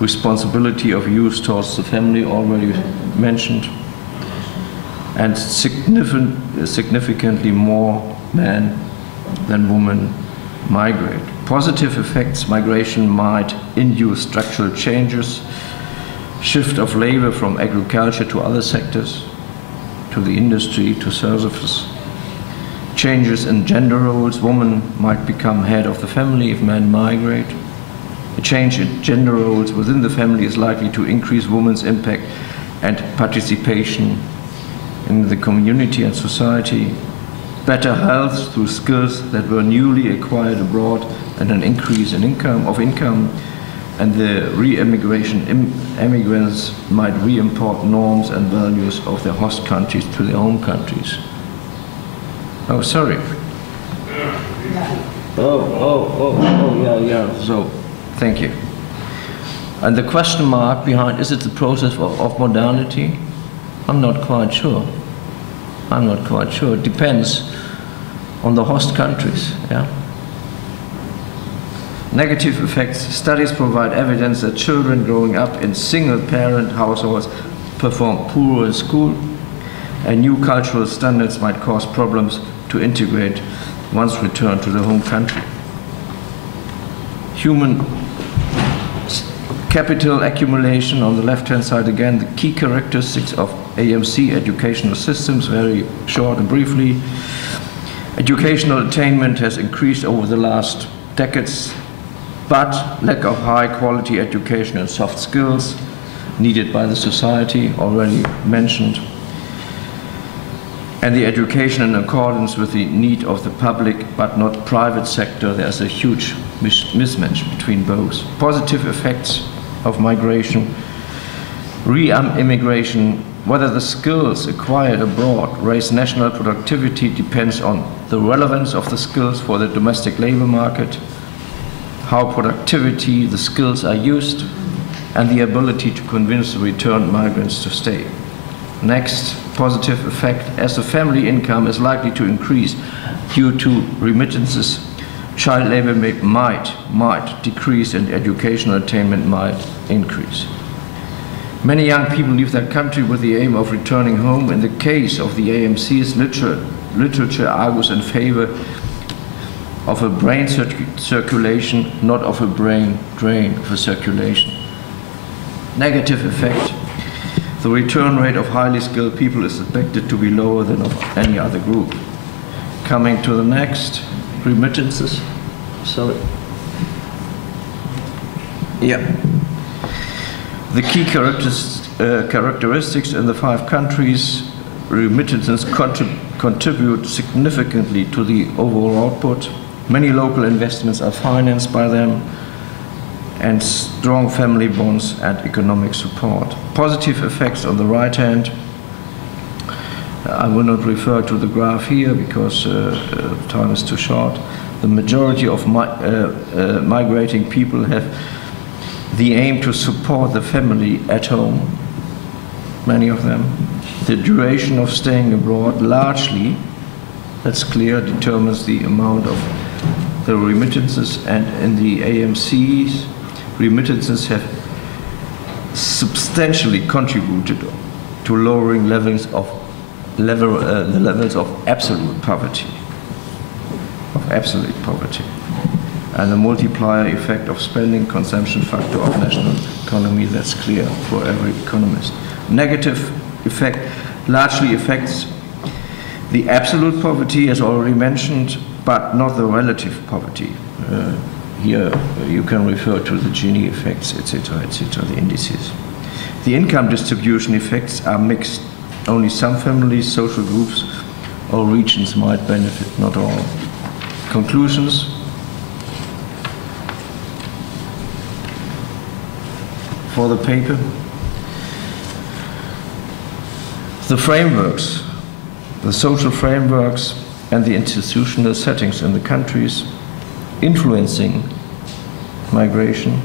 responsibility of youth towards the family, already mentioned, and significantly more men than women migrate. Positive effects, migration might induce structural changes, shift of labor from agriculture to other sectors, to the industry, to services. Changes in gender roles, women might become head of the family if men migrate. A change in gender roles within the family is likely to increase women's impact and participation in the community and society. Better health through skills that were newly acquired abroad and an increase in income, and the re-immigration immigrants might re-import norms and values of their host countries to their home countries. Oh, sorry. Yeah. So, thank you. And the question mark behind, is it the process of modernity? I'm not quite sure. It depends on the host countries, yeah? Negative effects. Studies provide evidence that children growing up in single-parent households perform poorer in school, and new cultural standards might cause problems to integrate once returned to the home country. Human capital accumulation on the left-hand side, again, the key characteristics of AMC educational systems, very short and briefly. Educational attainment has increased over the last decades, but lack of high-quality education and soft skills needed by the society, already mentioned. And the education in accordance with the need of the public but not private sector, there's a huge mismatch between both. Positive effects of migration, re-immigration, whether the skills acquired abroad raise national productivity depends on the relevance of the skills for the domestic labor market, how productivity, the skills are used, and the ability to convince the returned migrants to stay. Next, positive effect, as the family income is likely to increase due to remittances, child labor might decrease and educational attainment might increase. Many young people leave their country with the aim of returning home. In the case of the AMC's literature argues in favor of a brain circulation, not of a brain drain of a circulation. Negative effect. The return rate of highly skilled people is expected to be lower than of any other group. Coming to the next, remittances. Sorry. Yeah. The key characteristics in the 5 countries, remittances contribute significantly to the overall output. Many local investments are financed by them, and strong family bonds and economic support. Positive effects on the right hand. I will not refer to the graph here because time is too short. The majority of migrating people have the aim to support the family at home, many of them. The duration of staying abroad largely, that's clear, determines the amount of the remittances, and in the AMCs, remittances have substantially contributed to lowering the levels of absolute poverty. absolute poverty. And the multiplier effect of spending consumption factor of national economy, that's clear for every economist. Negative effect largely affects the absolute poverty, as already mentioned, but not the relative poverty. Here you can refer to the Gini effects, etc., the indices. The income distribution effects are mixed. Only some families, social groups, or regions might benefit, not all. Conclusions. For the paper. The frameworks, the social frameworks and the institutional settings in the countries influencing migration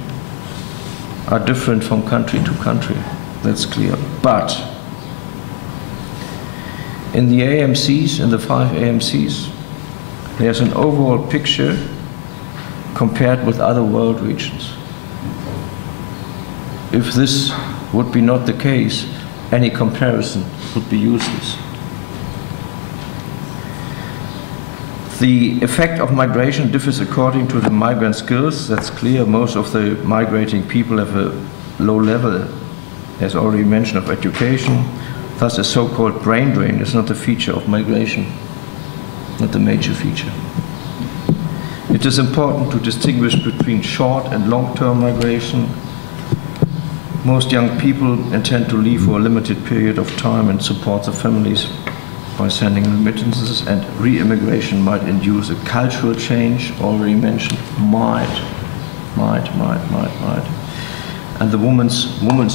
are different from country to country. That's clear. But in the AMCs, in the 5 AMCs, there's an overall picture compared with other world regions. If this would be not the case, any comparison would be useless. The effect of migration differs according to the migrant skills. That's clear. Most of the migrating people have a low level, as already mentioned, of education. Thus, a so-called brain drain is not a feature of migration, not a major feature. It is important to distinguish between short and long-term migration. Most young people intend to leave for a limited period of time and support their families by sending remittances, and re-immigration might induce a cultural change, already mentioned, might. And the woman's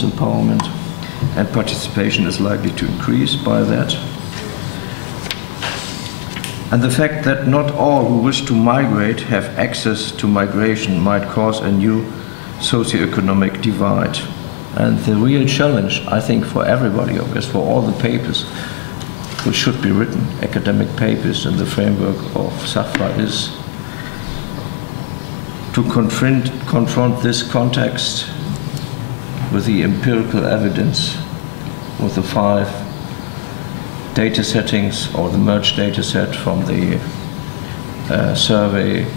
empowerment and participation is likely to increase by that. And the fact that not all who wish to migrate have access to migration might cause a new socioeconomic divide. And the real challenge, I think, for everybody of us, for all the papers which should be written, academic papers in the framework of SAHWA, is to confront this context with the empirical evidence, with the 5 data settings or the merged data set from the survey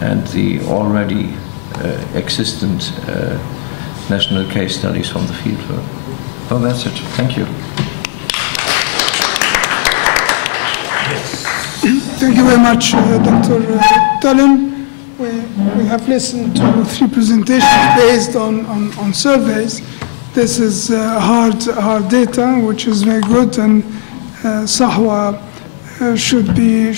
and the already existent national case studies from the fieldwork. Well, that's it. Thank you. Thank you very much, Dr. Tholen. We have listened to 3 presentations based on surveys. This is hard data, which is very good, and SAHWA should be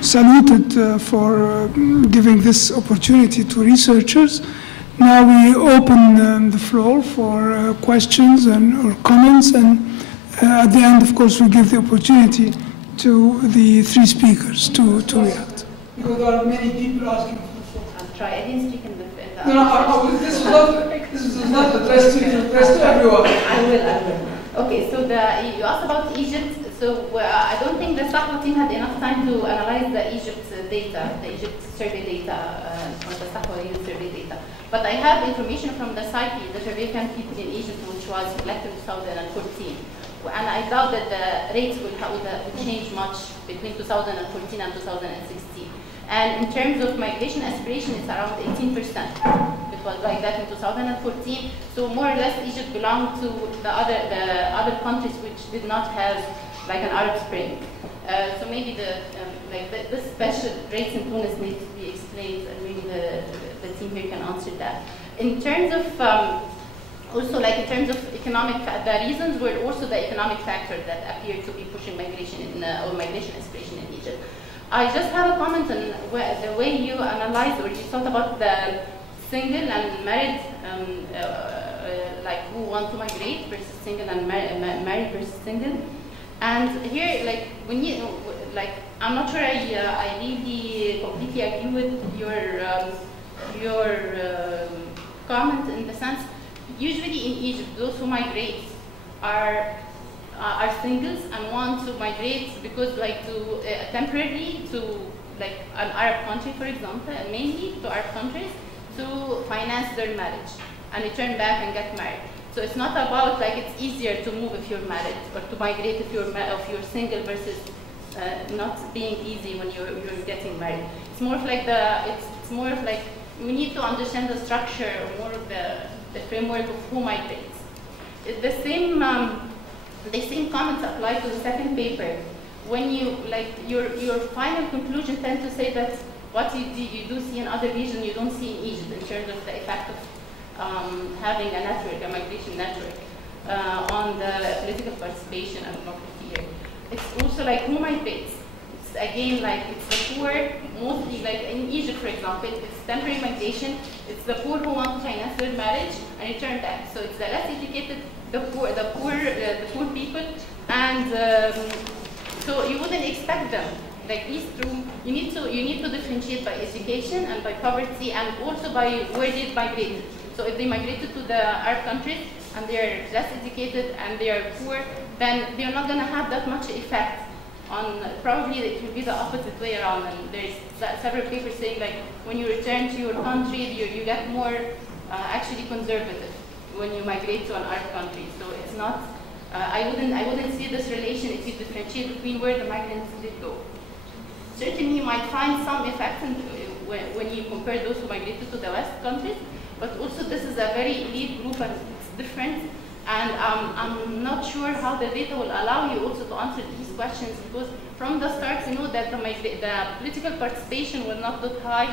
saluted for giving this opportunity to researchers. Now we open the floor for questions or comments, and at the end, of course, we give the opportunity to the 3 speakers to react. Because there are many people asking for the floor. I'll try. I didn't speak in the No, this is not addressed to everyone. I will. Okay, so you asked about Egypt. So I don't think the SAHWA team had enough time to analyze the Egypt data, the Egypt survey data, or the SAHWA youth survey data. But I have information from the SAIPI, the survey people in Egypt, which was collected in 2014. And I doubt that the rates will change much between 2014 and 2016. And in terms of migration aspiration, it's around 18%. It was like that in 2014. So more or less, Egypt belonged to the other countries which did not have like an Arab Spring. So maybe the special rates in Tunis need to be explained, and maybe the team here can answer that. In terms of also, like in terms of economic, the reasons were also the economic factor that appeared to be pushing migration or migration aspiration in Egypt. I just have a comment on the way you analyzed or you thought about the single and married, like who want to migrate versus single and married versus single. And here, like when you, like I'm not sure I really completely agree with your comment in the sense. Usually in Egypt, those who migrate are singles and want to migrate because, like, to temporarily to like an Arab country, for example, and mainly to Arab countries to finance their marriage and return back and get married. So it's not about like it's easier to move if you're married or to migrate if you're single versus not being easy when you're getting married. It's more of like it's more of like we need to understand the structure, more of the framework of who migrates. The same comments apply to the second paper. When you your final conclusion tends to say that what you do see in other regions you don't see in Egypt in terms of the effect of having a network, a migration network, on the political participation and democracy here. It's also like who migrates. It's again like it's the poor, mostly like in Egypt, for example, it's temporary migration. It's the poor who want to finance their marriage and return back. So it's the less educated, the poor people, and so you wouldn't expect them. Like these two, you need to differentiate by education and by poverty, and also by where they migrated. So if they migrated to the Arab countries and they are less educated and they are poor, then they are not going to have that much effect on. Probably it will be the opposite way around. And there's several papers saying like when you return to your country, you get more actually conservative when you migrate to an Arab country. So it's not. I wouldn't see this relation if you differentiate between where the migrants did go. Certainly, you might find some effect when you compare those who migrated to the West countries, but also this is a very elite group and it's different. And I'm not sure how the data will allow you also to answer these questions, because from the start we know that the political participation was not that high,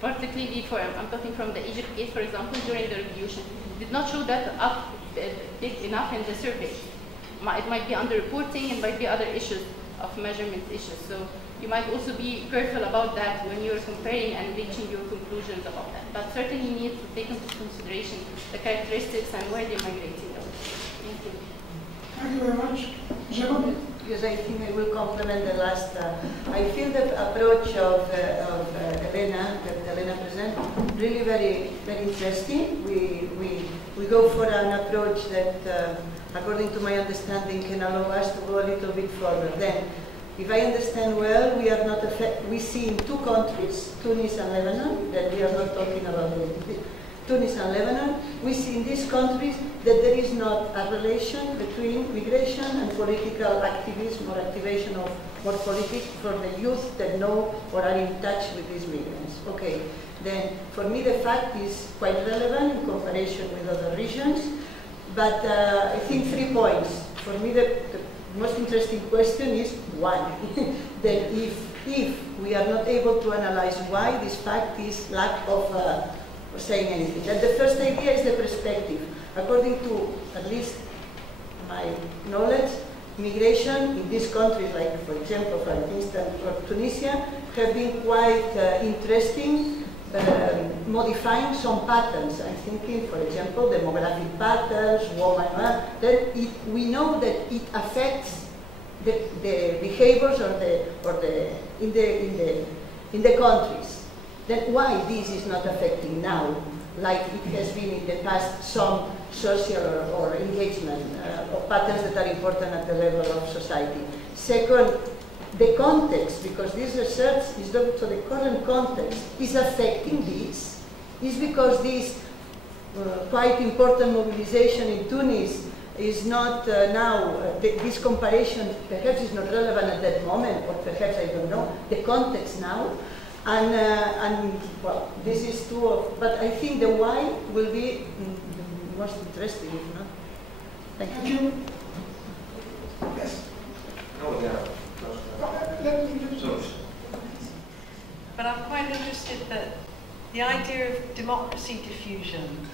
particularly for, I'm talking from the Egypt case, for example, during the revolution. It did not show that up big enough in the survey. It might be underreporting, it might be other issues of measurement issues. So you might also be careful about that when you're comparing and reaching your conclusions about that. But certainly you need to take into consideration the characteristics and where they're migrating. Thank you. Thank you very much. Jochen? Yes, I think I will complement the last. I feel the approach of Elena, that Elena presented, really very interesting. We go for an approach that, according to my understanding, can allow us to go a little bit further. Then, if I understand well, we are not we see in two countries, Tunis and Lebanon, that we are not talking about Tunis and Lebanon. We see in these countries that there is not a relation between migration and political activism or activation of more politics for the youth that know or are in touch with these migrants. Okay, then for me the fact is quite relevant in comparison with other regions, but I think 3 points. For me the most interesting question is why. Then if we are not able to analyze why, this fact is lack of saying anything. That the first idea is the perspective. According to at least my knowledge, migration in these countries, like for example, for instance, or Tunisia, have been quite interesting, modifying some patterns. I'm thinking, for example, demographic patterns, woman. Then we know that it affects the behaviors in the countries. Then why this is not affecting now, like it has been in the past, some social or engagement of patterns that are important at the level of society. Second, the context, because this research is done to the current context, is affecting this. Is because this quite important mobilization in Tunis is not now, this comparison perhaps is not relevant at that moment, or perhaps I don't know, the context now. And well, this is two of, but I think the why will be most interesting, if not. Thank you. Yes. No, yeah. But I'm quite interested that the idea of democracy diffusion,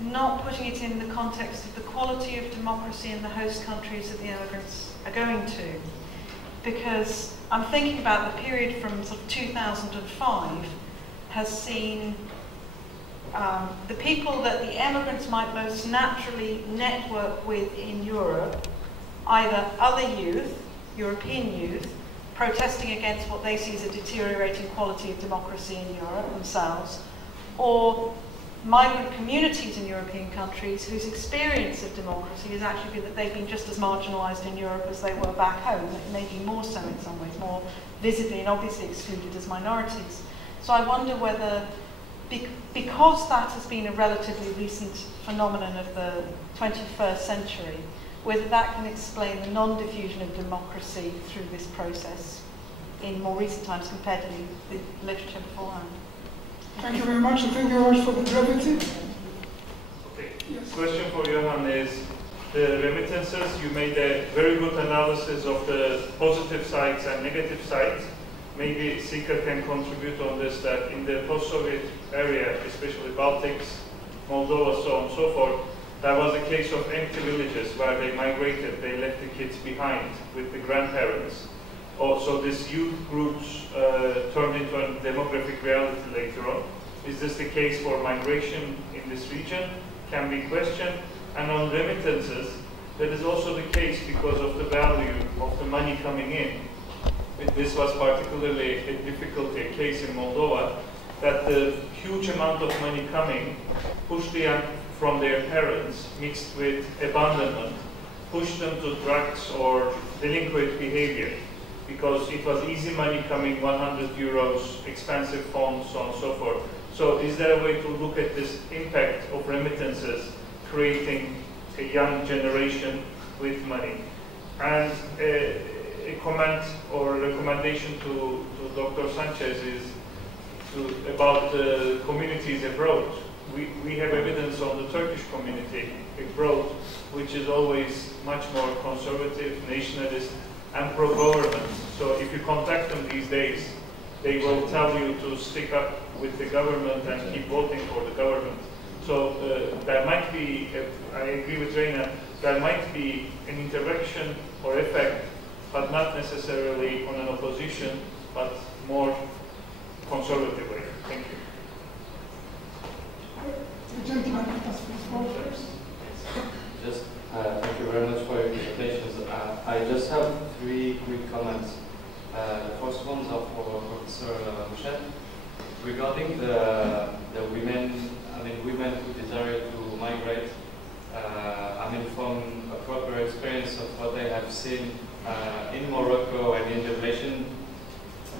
not putting it in the context of the quality of democracy in the host countries that the immigrants are going to. Because I'm thinking about the period from sort of 2005 has seen the people that the immigrants might most naturally network with in Europe, either other youth, European youth, protesting against what they see as a deteriorating quality of democracy in Europe themselves, or migrant communities in European countries whose experience of democracy has actually been that they've been just as marginalised in Europe as they were back home, maybe more so in some ways, more visibly and obviously excluded as minorities. So I wonder whether, because that has been a relatively recent phenomenon of the 21st century, whether that can explain the non-diffusion of democracy through this process in more recent times compared to the literature beforehand. Thank you very much, and thank you very much for the brevity. Okay. Yes. Question for Jochen is, the remittances, you made a very good analysis of the positive sides and negative sides. Maybe Sika can contribute on this, that in the post-Soviet area, especially Baltics, Moldova, so on and so forth, there was a case of empty villages where they migrated, they left the kids behind with the grandparents. Also, these youth groups turned into a demographic reality later on. Is this the case for migration in this region? Can be questioned. And on remittances, that is also the case because of the value of the money coming in. This was particularly a difficulty, a case in Moldova, that the huge amount of money coming pushed the young from their parents, mixed with abandonment, pushed them to drugs or delinquent behavior, because it was easy money coming, 100 euros, expensive phones, so on and so forth. So is there a way to look at this impact of remittances, creating a young generation with money? And a comment or a recommendation to Dr. Sanchez is about the communities abroad. We have evidence on the Turkish community abroad, which is always much more conservative, nationalist, and pro-government. So if you contact them these days, they will tell you to stick up with the government and keep voting for the government. So there might be, I agree with Reina, there might be an interaction or effect, but not necessarily on an opposition, but more conservative way. Thank you. The gentleman asked for the floor first. Just thank you very much for your presentations. I just have 3 quick comments. The first ones are for Professor Boucherf. Regarding the women, women who desire to migrate, from a proper experience of what I have seen in Morocco and in the relation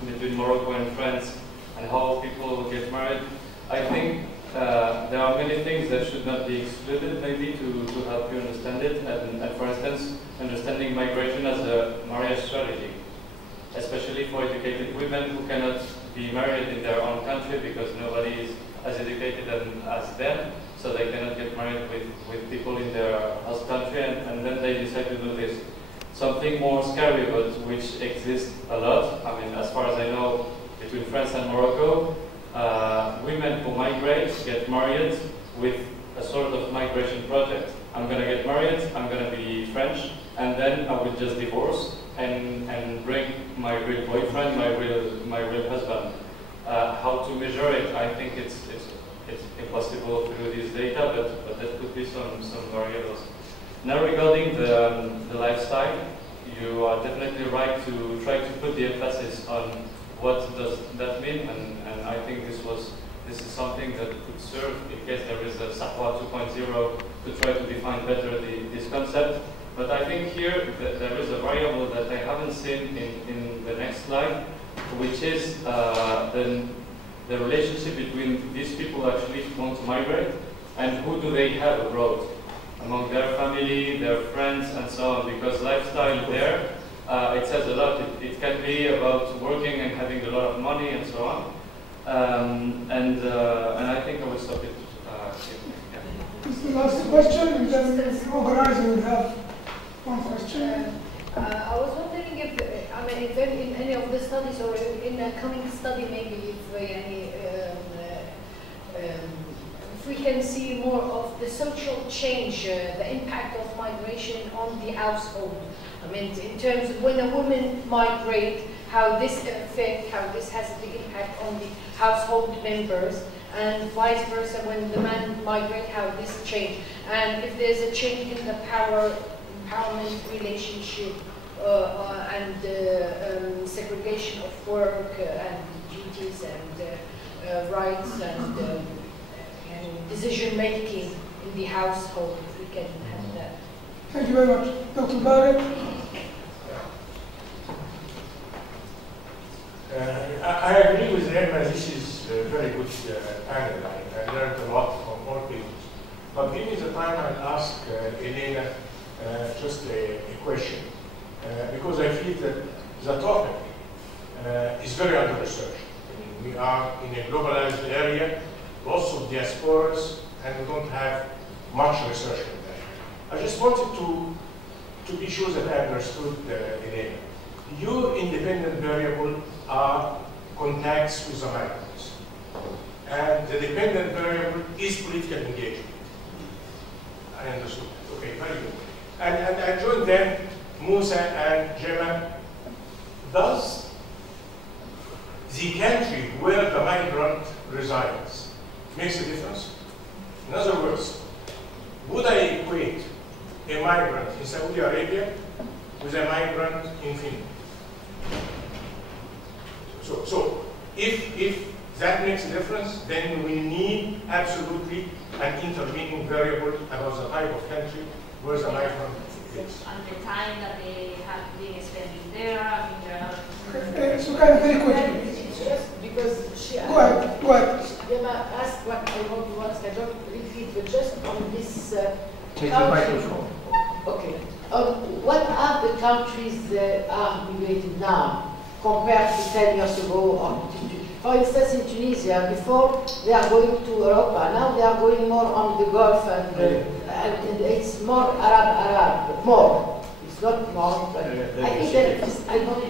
between Morocco and France and how people get married, I think there are many things that should not be excluded, maybe, to help you understand it. And for instance, understanding migration as a marriage strategy, especially for educated women who cannot be married in their own country because nobody is as educated as them, so they cannot get married with people in their host country, and then they decide to do this. Something more scary, but which exists a lot. As far as I know, between France and Morocco, women who migrate get married with a sort of migration project. I'm going to get married, I'm going to be French, and then I will just divorce and bring my real boyfriend, my real husband. How to measure it? I think it's impossible through this data, but that could be some variables. Now, regarding the lifestyle, you are definitely right to try to put the emphasis on what does that mean, and I think this is something that could serve in case there is a SAHWA 2.0 to try to define better this concept. But I think here there is a variable that I haven't seen in the next slide, which is the relationship between these people who actually want to migrate and who do they have abroad, among their family, their friends, and so on, because lifestyle there, it says a lot. It can be about working and having a lot of money and so on. And I think I will stop it here. This is the last question, and then the organizer will have one question. I was wondering if in any of the studies or in a coming study, maybe if we can see more of the social change, the impact of migration on the household. In terms of when a woman migrate, how this has a big impact on the household members, and vice versa when the man migrate, how this change, and if there's a change in the empowerment relationship and segregation of work and duties and rights and decision making in the household, if we can have that. Thank you very much. Dr. Barrett? I agree with Elena, this is a very good panel. I learned a lot from all people. But give me the time and ask Elena, just a question, because I feel that the topic is very under-researched. I mean, we are in a globalized area, lots of diasporas, and we don't have much research on that. I just wanted to be sure that I understood, Elena. Your independent variable are contacts with the migrants, and the dependent variable is political engagement. I understood. Okay, very good. And I joined them, Musa and Gemma. Does the country where the migrant resides makes a difference? In other words, would I equate a migrant in Saudi Arabia with a migrant in Finland? So if that makes a difference, then we need absolutely an intervening variable about the type of country where the migrant is. And the time that they have been spending there, I mean, there are... So kind of very quickly. It's just because she Go ahead. Gemma asked what I want to ask. I don't repeat, but just on this Take the microphone. Okay. What are the countries that are migrated now compared to 10 years ago? For instance, in Tunisia, before they are going to Europe, now they are going more on the Gulf, and it's more Arab, more. It's not more, but I think that it's, I don't know.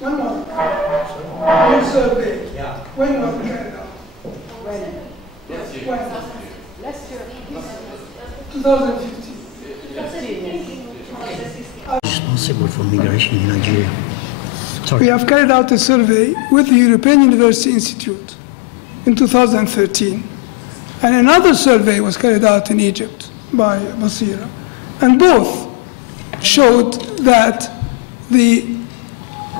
One more. One survey. Yeah. When was it carried out? When? Last year. 2015. Responsible for migration in Nigeria. We have carried out a survey with the European University Institute in 2013. And another survey was carried out in Egypt by Basira. And both showed that the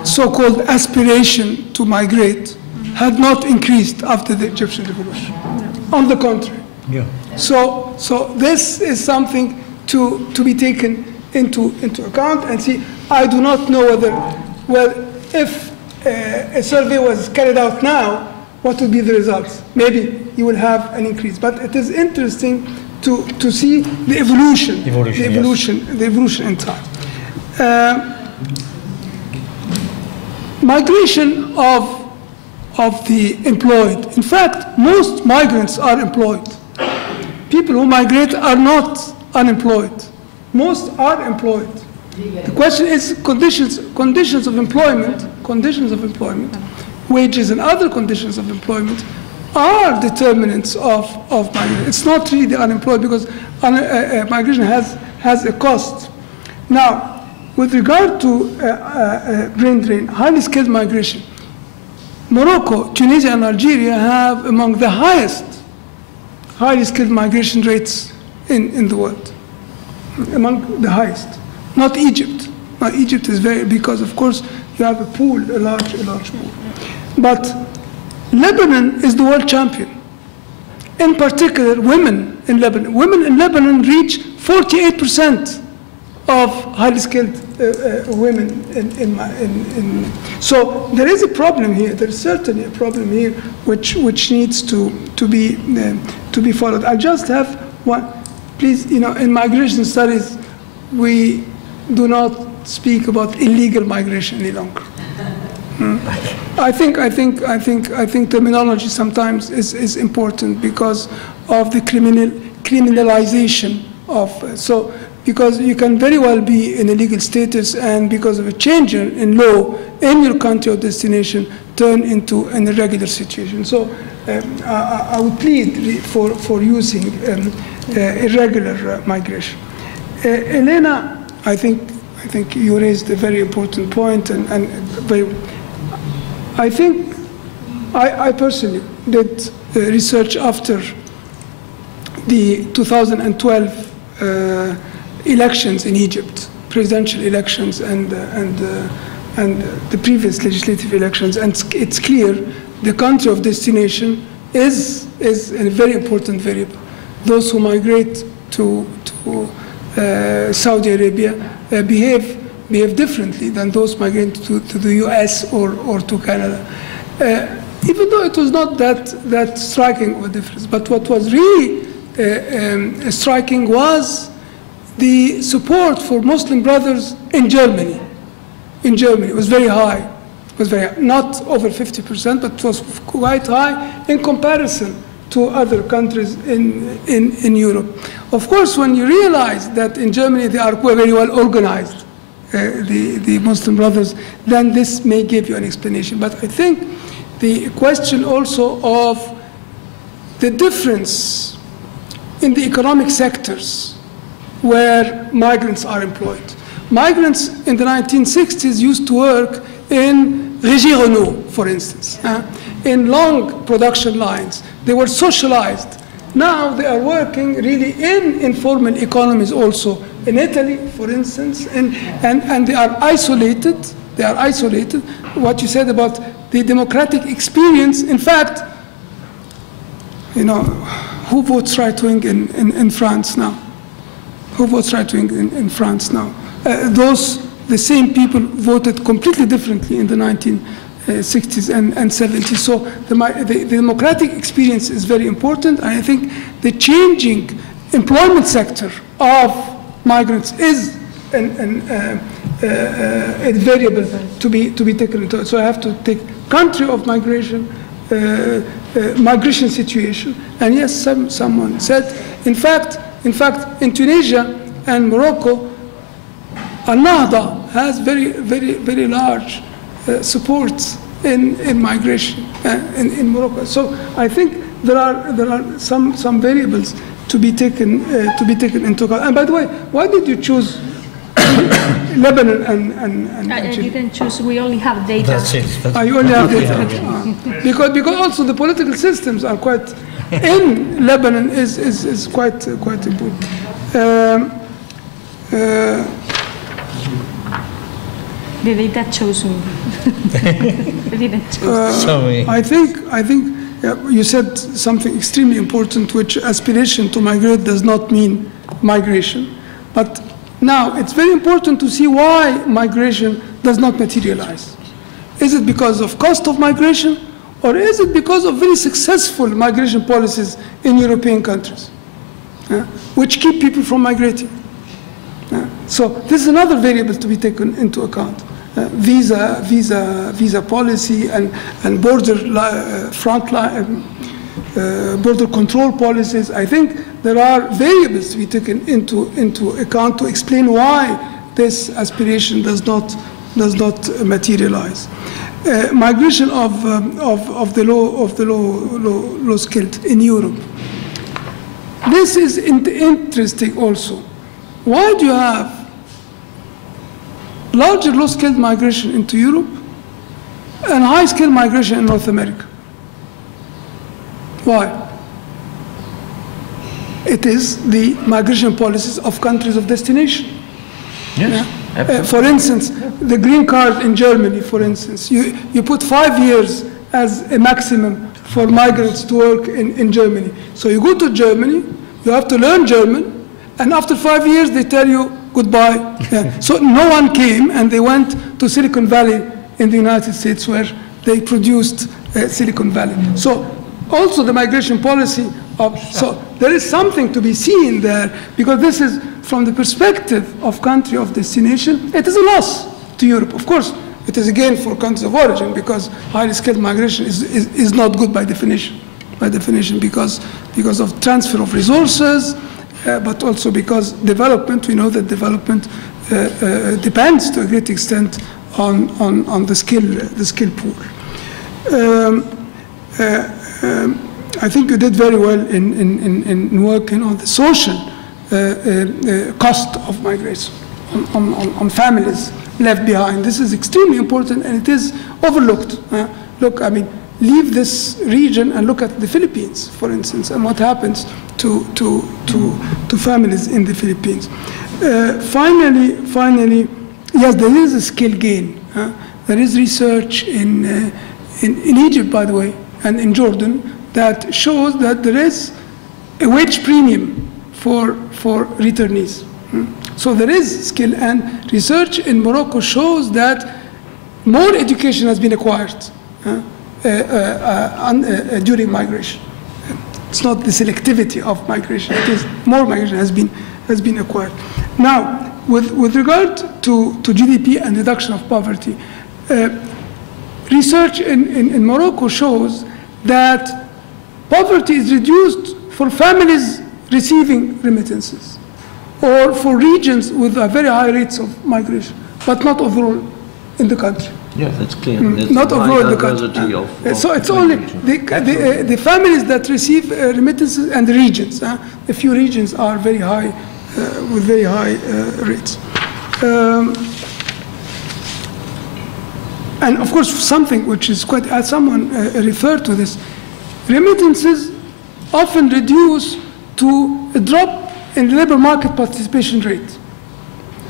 so-called aspiration to migrate had not increased after the Egyptian revolution. On the contrary. Yeah. So this is something to be taken into account and see. I do not know whether, well, if a survey was carried out now, what would be the results? Maybe you will have an increase. But it is interesting to see the evolution in time. Migration of the employed. In fact, most migrants are employed. People who migrate are not unemployed. Most are employed. The question is conditions of employment, wages and other conditions of employment are determinants of migration. It's not really the unemployed, because migration has a cost. Now, with regard to brain drain, highly skilled migration, Morocco, Tunisia, and Algeria have among the highest highly skilled migration rates in the world, among the highest. Not Egypt. Now, Egypt is very, because of course you have a pool, a large pool. But Lebanon is the world champion. In particular, women in Lebanon. Women in Lebanon reach 48% of highly skilled women so there is a problem here. There is certainly a problem here which needs to be followed. I just have one, please. In migration studies, we do not speak about illegal migration any longer. I think terminology sometimes is important because of the criminalization of because you can very well be in a legal status, and because of a change in law in your country of destination, turn into an irregular situation. So I would plead for using irregular migration. Elena, I think you raised a very important point, and very. I think I personally did research after the 2012 elections in Egypt, presidential elections, and the previous legislative elections, and it's clear the country of destination is a very important variable. Those who migrate to Saudi Arabia behave differently than those migrating to the US or to Canada. Even though it was not that striking of a difference. But what was really striking was the support for Muslim brothers in Germany. In Germany, it was very high. It was very high. Not over 50%, but it was quite high in comparison to other countries in Europe. Of course, when you realize that in Germany they are very well organized, the Muslim brothers, then this may give you an explanation. But I think the question also of the difference in the economic sectors where migrants are employed. Migrants in the 1960s used to work in Régie Renault, for instance, in long production lines. They were socialized. Now they are working really in informal economies also. In Italy, for instance, and they are isolated. They are isolated. What you said about the democratic experience, in fact, you know, who votes right-wing in France now? Who votes right-wing in France now? The same people voted completely differently in the 1960s and 70s. So the democratic experience is very important. And I think the changing employment sector of migrants is a variable to be taken into. So I have to take country of migration, migration situation. And yes, someone said, in fact, in Tunisia and Morocco, Al-Nahda has very large support in migration in Morocco. So I think there are some variables to be taken into account. And by the way, why did you choose Lebanon and I didn't choose. We only have data. That's it. You only have data. Because also the political systems are quite in Lebanon is quite important. The data chose me. They didn't choose. Sorry. I think you said something extremely important, which aspiration to migrate does not mean migration. But now it's very important to see why migration does not materialize. Is it because of cost of migration, or is it because of very successful migration policies in European countries, which keep people from migrating? So this is another variable to be taken into account. Visa policy and border border control policies. I think there are variables to be taken into account to explain why this aspiration does not materialize. Migration of the low skilled in Europe. This is interesting also. Why do you have larger low-skilled migration into Europe and high-skilled migration in North America? Why? It is the migration policies of countries of destination. Yes. For instance, the green card in Germany, for instance, you put 5 years as a maximum for migrants to work in Germany. So you go to Germany, you have to learn German, and after 5 years, they tell you goodbye. So no one came, and they went to Silicon Valley in the United States, where they produced Silicon Valley. So also the migration policy so there is something to be seen there, because this is from the perspective of country of destination. It is a loss to Europe. Of course, it is a gain for countries of origin, because highly skilled migration is not good by definition. Because of transfer of resources. But also because development, we know that development depends to a great extent on the skill pool. I think you did very well in working on the social cost of migration, on families left behind. This is extremely important, and it is overlooked. Look, I mean, leave this region and look at the Philippines, for instance, and what happens to families in the Philippines. Finally, yes, there is a skill gain. There is research in Egypt, by the way, and in Jordan, that shows that there is a wage premium for returnees. So there is skill, and research in Morocco shows that more education has been acquired during migration. It's not the selectivity of migration. It is more migration has been acquired. Now, with regard to GDP and reduction of poverty, research in Morocco shows that poverty is reduced for families receiving remittances or for regions with very high rates of migration, but not overall in the country. Yeah, that's clear. Not overall in the country. So it's only the families that receive remittances and the regions. A few regions are very high, with very high rates. And of course, something which is quite, as someone referred to this, remittances often reduce to a drop in the labor market participation rate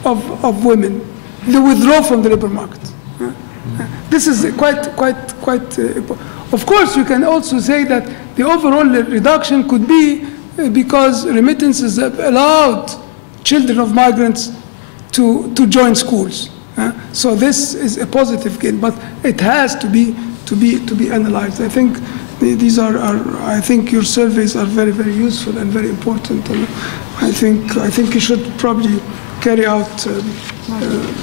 of women. They withdraw from the labor market. This is quite. Of course, you can also say that the overall reduction could be because remittances have allowed children of migrants to join schools. So this is a positive gain, but it has to be analyzed. I think these are I think your surveys are very, very useful and very important. And I think you should probably carry out.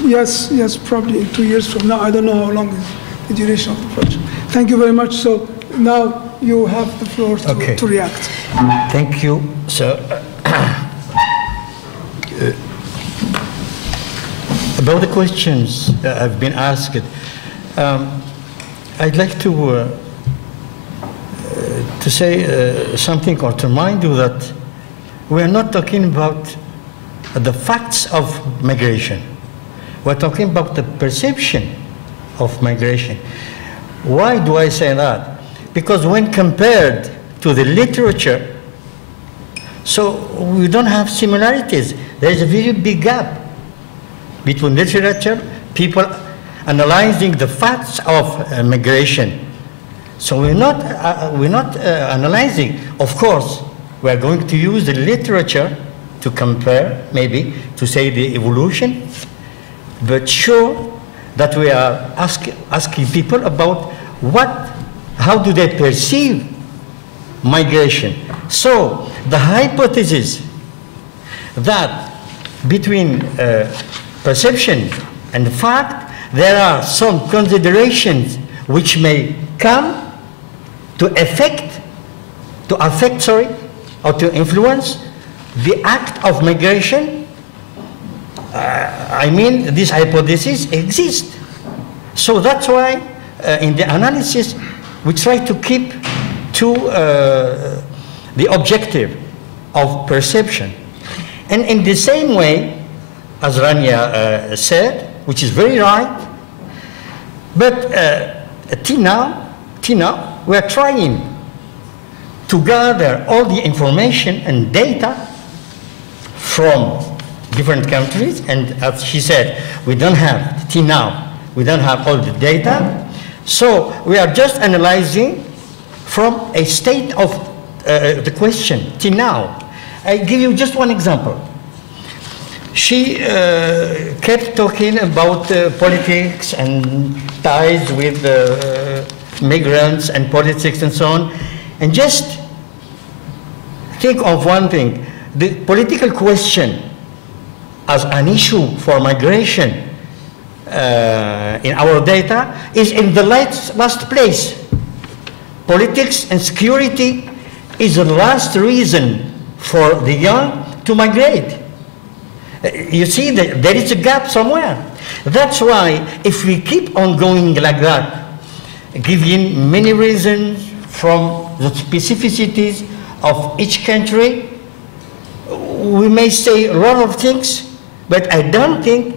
Yes, probably in 2 years from now. I don't know how long is the duration of the project. Thank you very much. So now you have the floor to react. Thank you, sir. About the questions have been asked, I'd like to say something or to remind you that we are not talking about the facts of migration. We're talking about the perception of migration. Why do I say that? Because when compared to the literature, so we don't have similarities. There is a very big gap between literature, people analyzing the facts of migration. So we're not analyzing. Of course, we're going to use the literature to compare, maybe, to say the evolution, but sure that we are asking people about how do they perceive migration. So the hypothesis that between perception and fact, there are some considerations which may come to affect, or to influence the act of migration. I mean, this hypothesis exists. So that's why in the analysis, we try to keep to the objective of perception. And in the same way, as Rania said, which is very right, but till now, we are trying to gather all the information and data from different countries, and as she said, we don't have, till now, we don't have all the data, so we are just analyzing from a state of the question till now. I give you just one example. She kept talking about politics and ties with migrants and politics and so on, and just think of one thing. The political question as an issue for migration in our data is in the last place. Politics and security is the last reason for the young to migrate. You see that there is a gap somewhere. That's why if we keep on going like that, giving many reasons from the specificities of each country, we may say a lot of things, but I don't think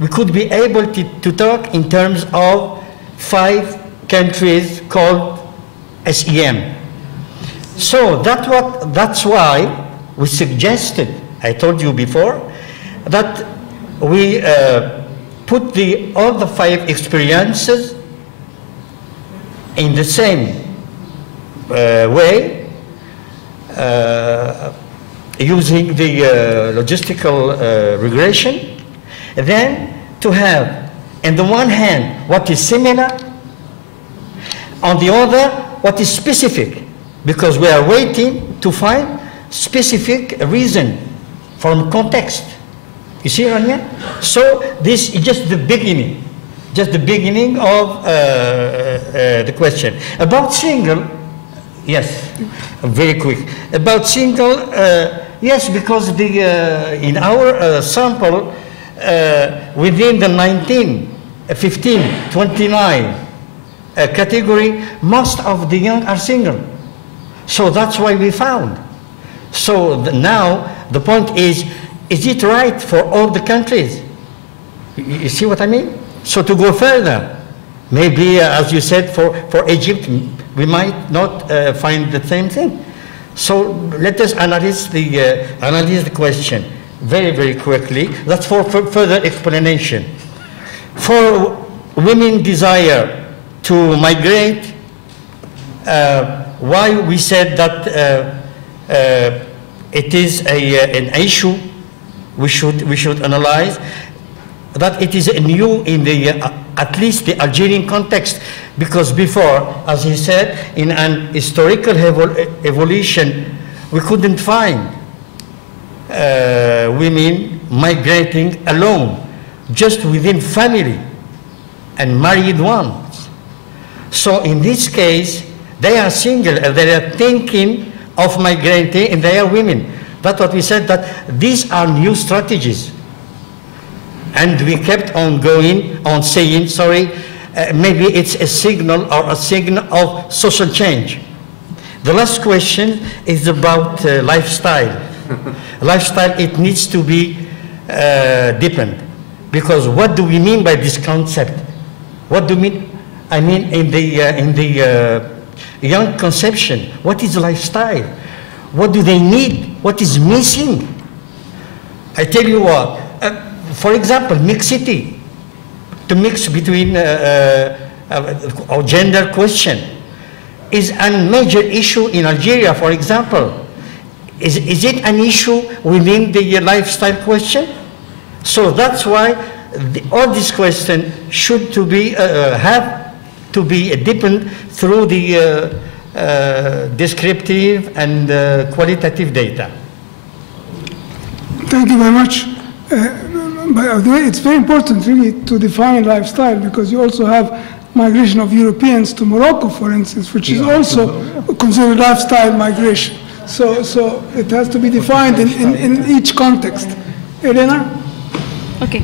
we could be able to talk in terms of 5 countries called SEM. So that's why we suggested, I told you before, that we put all the 5 experiences in the same way, using the logistical regression, and then to have, on the one hand, what is similar, on the other, what is specific. because we are waiting to find specific reason from context. You see, Rania? So this is just the beginning of the question. About single, yes, very quick. About single, yes, because in our sample, within the 19, 15, 29 category, most of the young are single. So that's why we found. So now the point is it right for all the countries? You see what I mean? So to go further, maybe as you said, for Egypt, we might not find the same thing. So let us analyze the question very, very quickly. That's for further explanation. For women desire to migrate, why we said that it is an issue we should analyze, that it is new in the at least the Algerian context, because before, as he said, in an historical evolution, we couldn't find women migrating alone, just within family and married ones. So in this case, they are single and they are thinking of migrating, and they are women. That's what we said, that these are new strategies. And we kept on going on saying, sorry, maybe it's a signal or a signal of social change. The last question is about lifestyle. Lifestyle, it needs to be deepened. Because what do we mean by this concept? What do we mean? I mean, in the young conception, what is lifestyle? What do they need? What is missing? I tell you what, for example, mixity, to mix between our gender question is a major issue in Algeria, for example. Is it an issue within the lifestyle question? So that's why all these questions should to be have to be deepened through the descriptive and qualitative data. Thank you very much. By the way, it's very important really to define lifestyle, because you also have migration of Europeans to Morocco, for instance, which is also considered lifestyle migration. So it has to be defined in each context. Elena? Okay.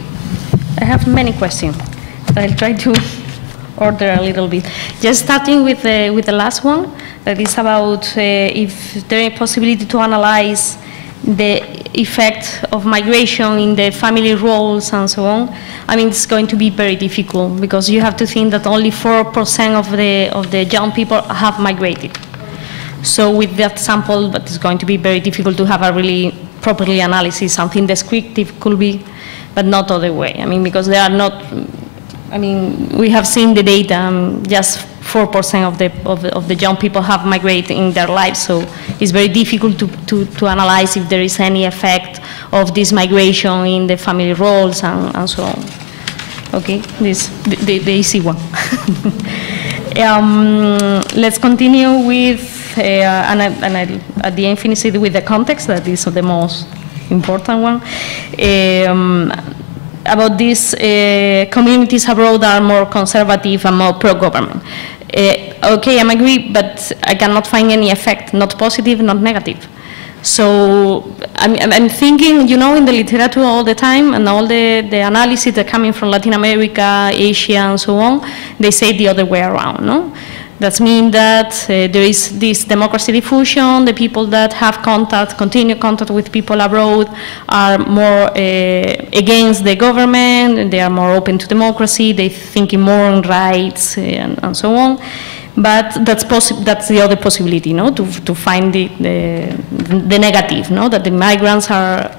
I have many questions. I'll try to order a little bit. Just starting with the last one, that is about if there is a possibility to analyze the effect of migration in the family roles and so on. I mean, it's going to be very difficult, because you have to think that only 4% of the young people have migrated. So with that sample, but it's going to be very difficult to have a really properly analysis. Something descriptive could be, but not other way. I mean, because they are not. I mean, we have seen the data. Just 4% of the young people have migrated in their lives. So it's very difficult to analyze if there is any effect of this migration in the family roles and so on. Okay, this the easy one. Let's continue with. And I'll at the end finish it with the context, that is the most important one. About these communities abroad are more conservative and more pro-government. Okay, I agree, but I cannot find any effect, not positive, not negative. So I'm thinking, you know, in the literature all the time, and all the analysis that are coming from Latin America, Asia, and so on, they say the other way around, no? That means that there is this democracy diffusion. The people that have contact, continue contact with people abroad, are more against the government, and they are more open to democracy. They're thinking more on rights and so on. But that's the other possibility, no? To find the negative, no? That the migrants are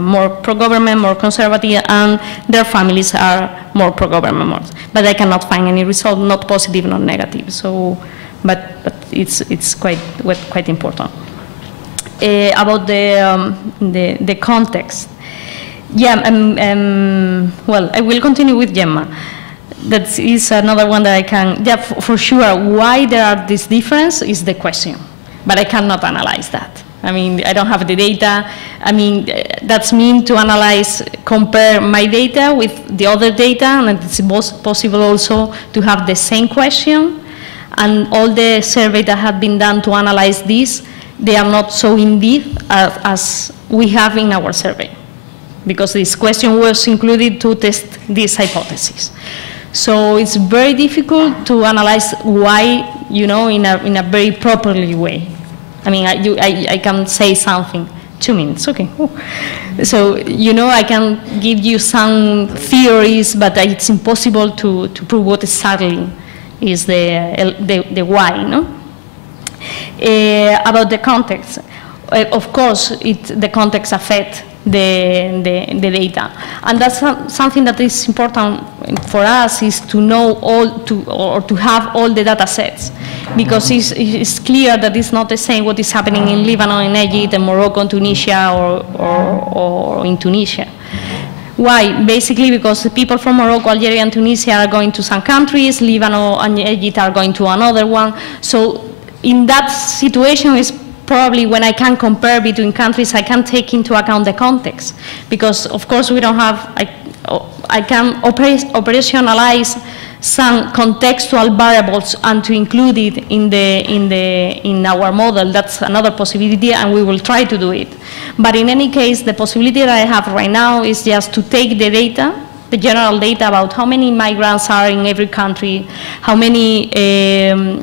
more pro-government, more conservative, and their families are more pro-government. More. But I cannot find any result, not positive, not negative. So, but it's quite important. About the context, yeah. Well, I will continue with Gemma. That is another one that I can, yeah, for sure, why there are this difference is the question. but I cannot analyze that. I mean, I don't have the data. I mean, that's mean to analyze, compare my data with the other data, and it's possible also to have the same question, and all the survey that have been done to analyze this, they are not so in-depth as we have in our survey, because this question was included to test this hypothesis. So it's very difficult to analyze why, you know, in a very properly way. I mean, I can say something. 2 minutes, okay. Ooh. So, you know, I can give you some theories, but it's impossible to prove what exactly is the why, no? About the context, of course, the context affects the data, and that's something that is important for us, is to know or to have all the data sets, because it's clear that it's not the same what is happening in Lebanon, in Egypt, in Morocco, in Tunisia, or in Tunisia. Why? Basically because the people from Morocco, Algeria, and Tunisia are going to some countries, Lebanon and Egypt are going to another one. So in that situation is probably when I can compare between countries, I can take into account the context, because of course we don't have, I can operationalize some contextual variables and to include it in our model. That's another possibility, and we will try to do it. But in any case, the possibility that I have right now is just to take the data, the general data about how many migrants are in every country, how many,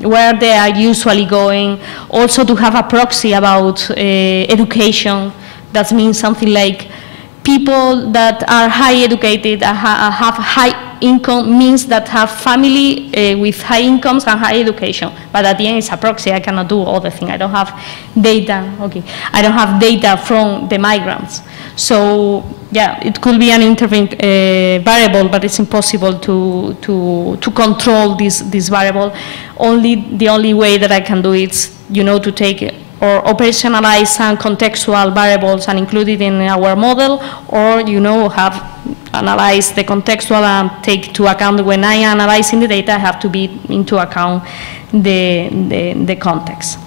where they are usually going, also to have a proxy about education. That means something like people that are high educated, have high income, means that have family with high incomes and high education. But at the end, it's a proxy. I cannot do all the thing. I don't have data. Okay, I don't have data from the migrants. So yeah, it could be an intervened variable, but it's impossible to control this variable. The only way that I can do it is, you know, to take or operationalize some contextual variables and include it in our model, or, you know, have analyze the contextual and take into account, when I am analyzing the data, I have to be into account the context.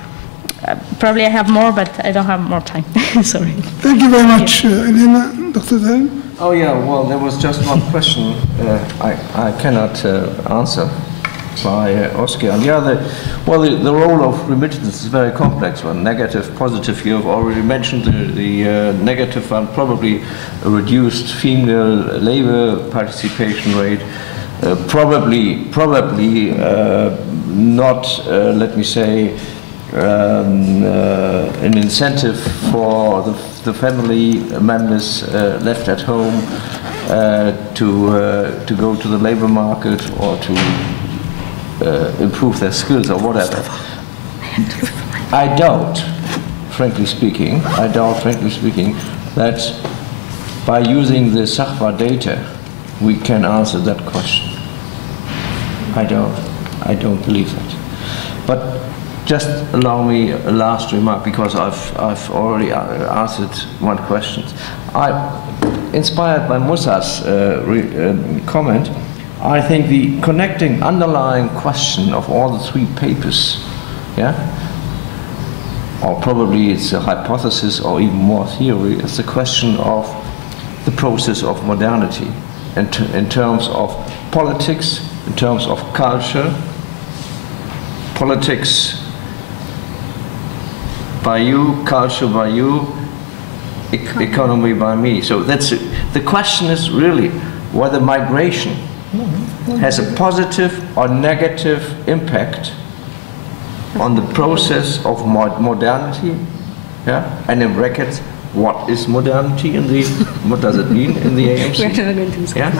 Probably I have more, but I don't have more time. Sorry. Thank you very much, Elena. Dr. Tholen? Oh yeah, well, there was just one question I cannot answer by Oscar. And the other, well, the role of remittance is very complex one. Negative, positive, you have already mentioned the negative one, probably a reduced female labor participation rate, probably not, let me say, an incentive for the family members left at home to go to the labor market or to improve their skills or whatever. I doubt, frankly speaking, that by using the SAHWA data we can answer that question. I don't believe that. But just allow me a last remark, because I've already answered one question. Inspired by Musa's comment, I think the connecting underlying question of all the three papers, yeah, or probably it's a hypothesis or even more theory, is the question of the process of modernity in terms of politics, in terms of culture, politics by you, culture by you, economy by me. So that's the question is really whether migration has a positive or negative impact on the process of modernity, yeah? And in brackets, what is modernity in the, what does it mean in the AUC? Yeah?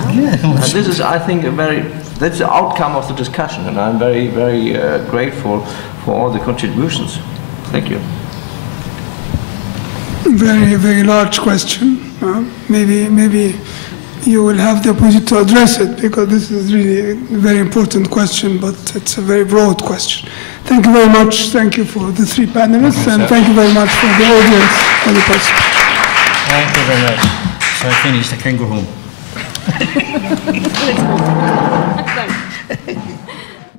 And this is, I think, that's the outcome of the discussion, and I'm very, very grateful for all the contributions. Thank you. Very, very large question. Maybe you will have the opportunity to address it, because this is really a very important question, but it's a very broad question. Thank you very much. Thank you for the three panelists, and thank you very much for the audience for the person. Thank you very much. So I finished. I can go home.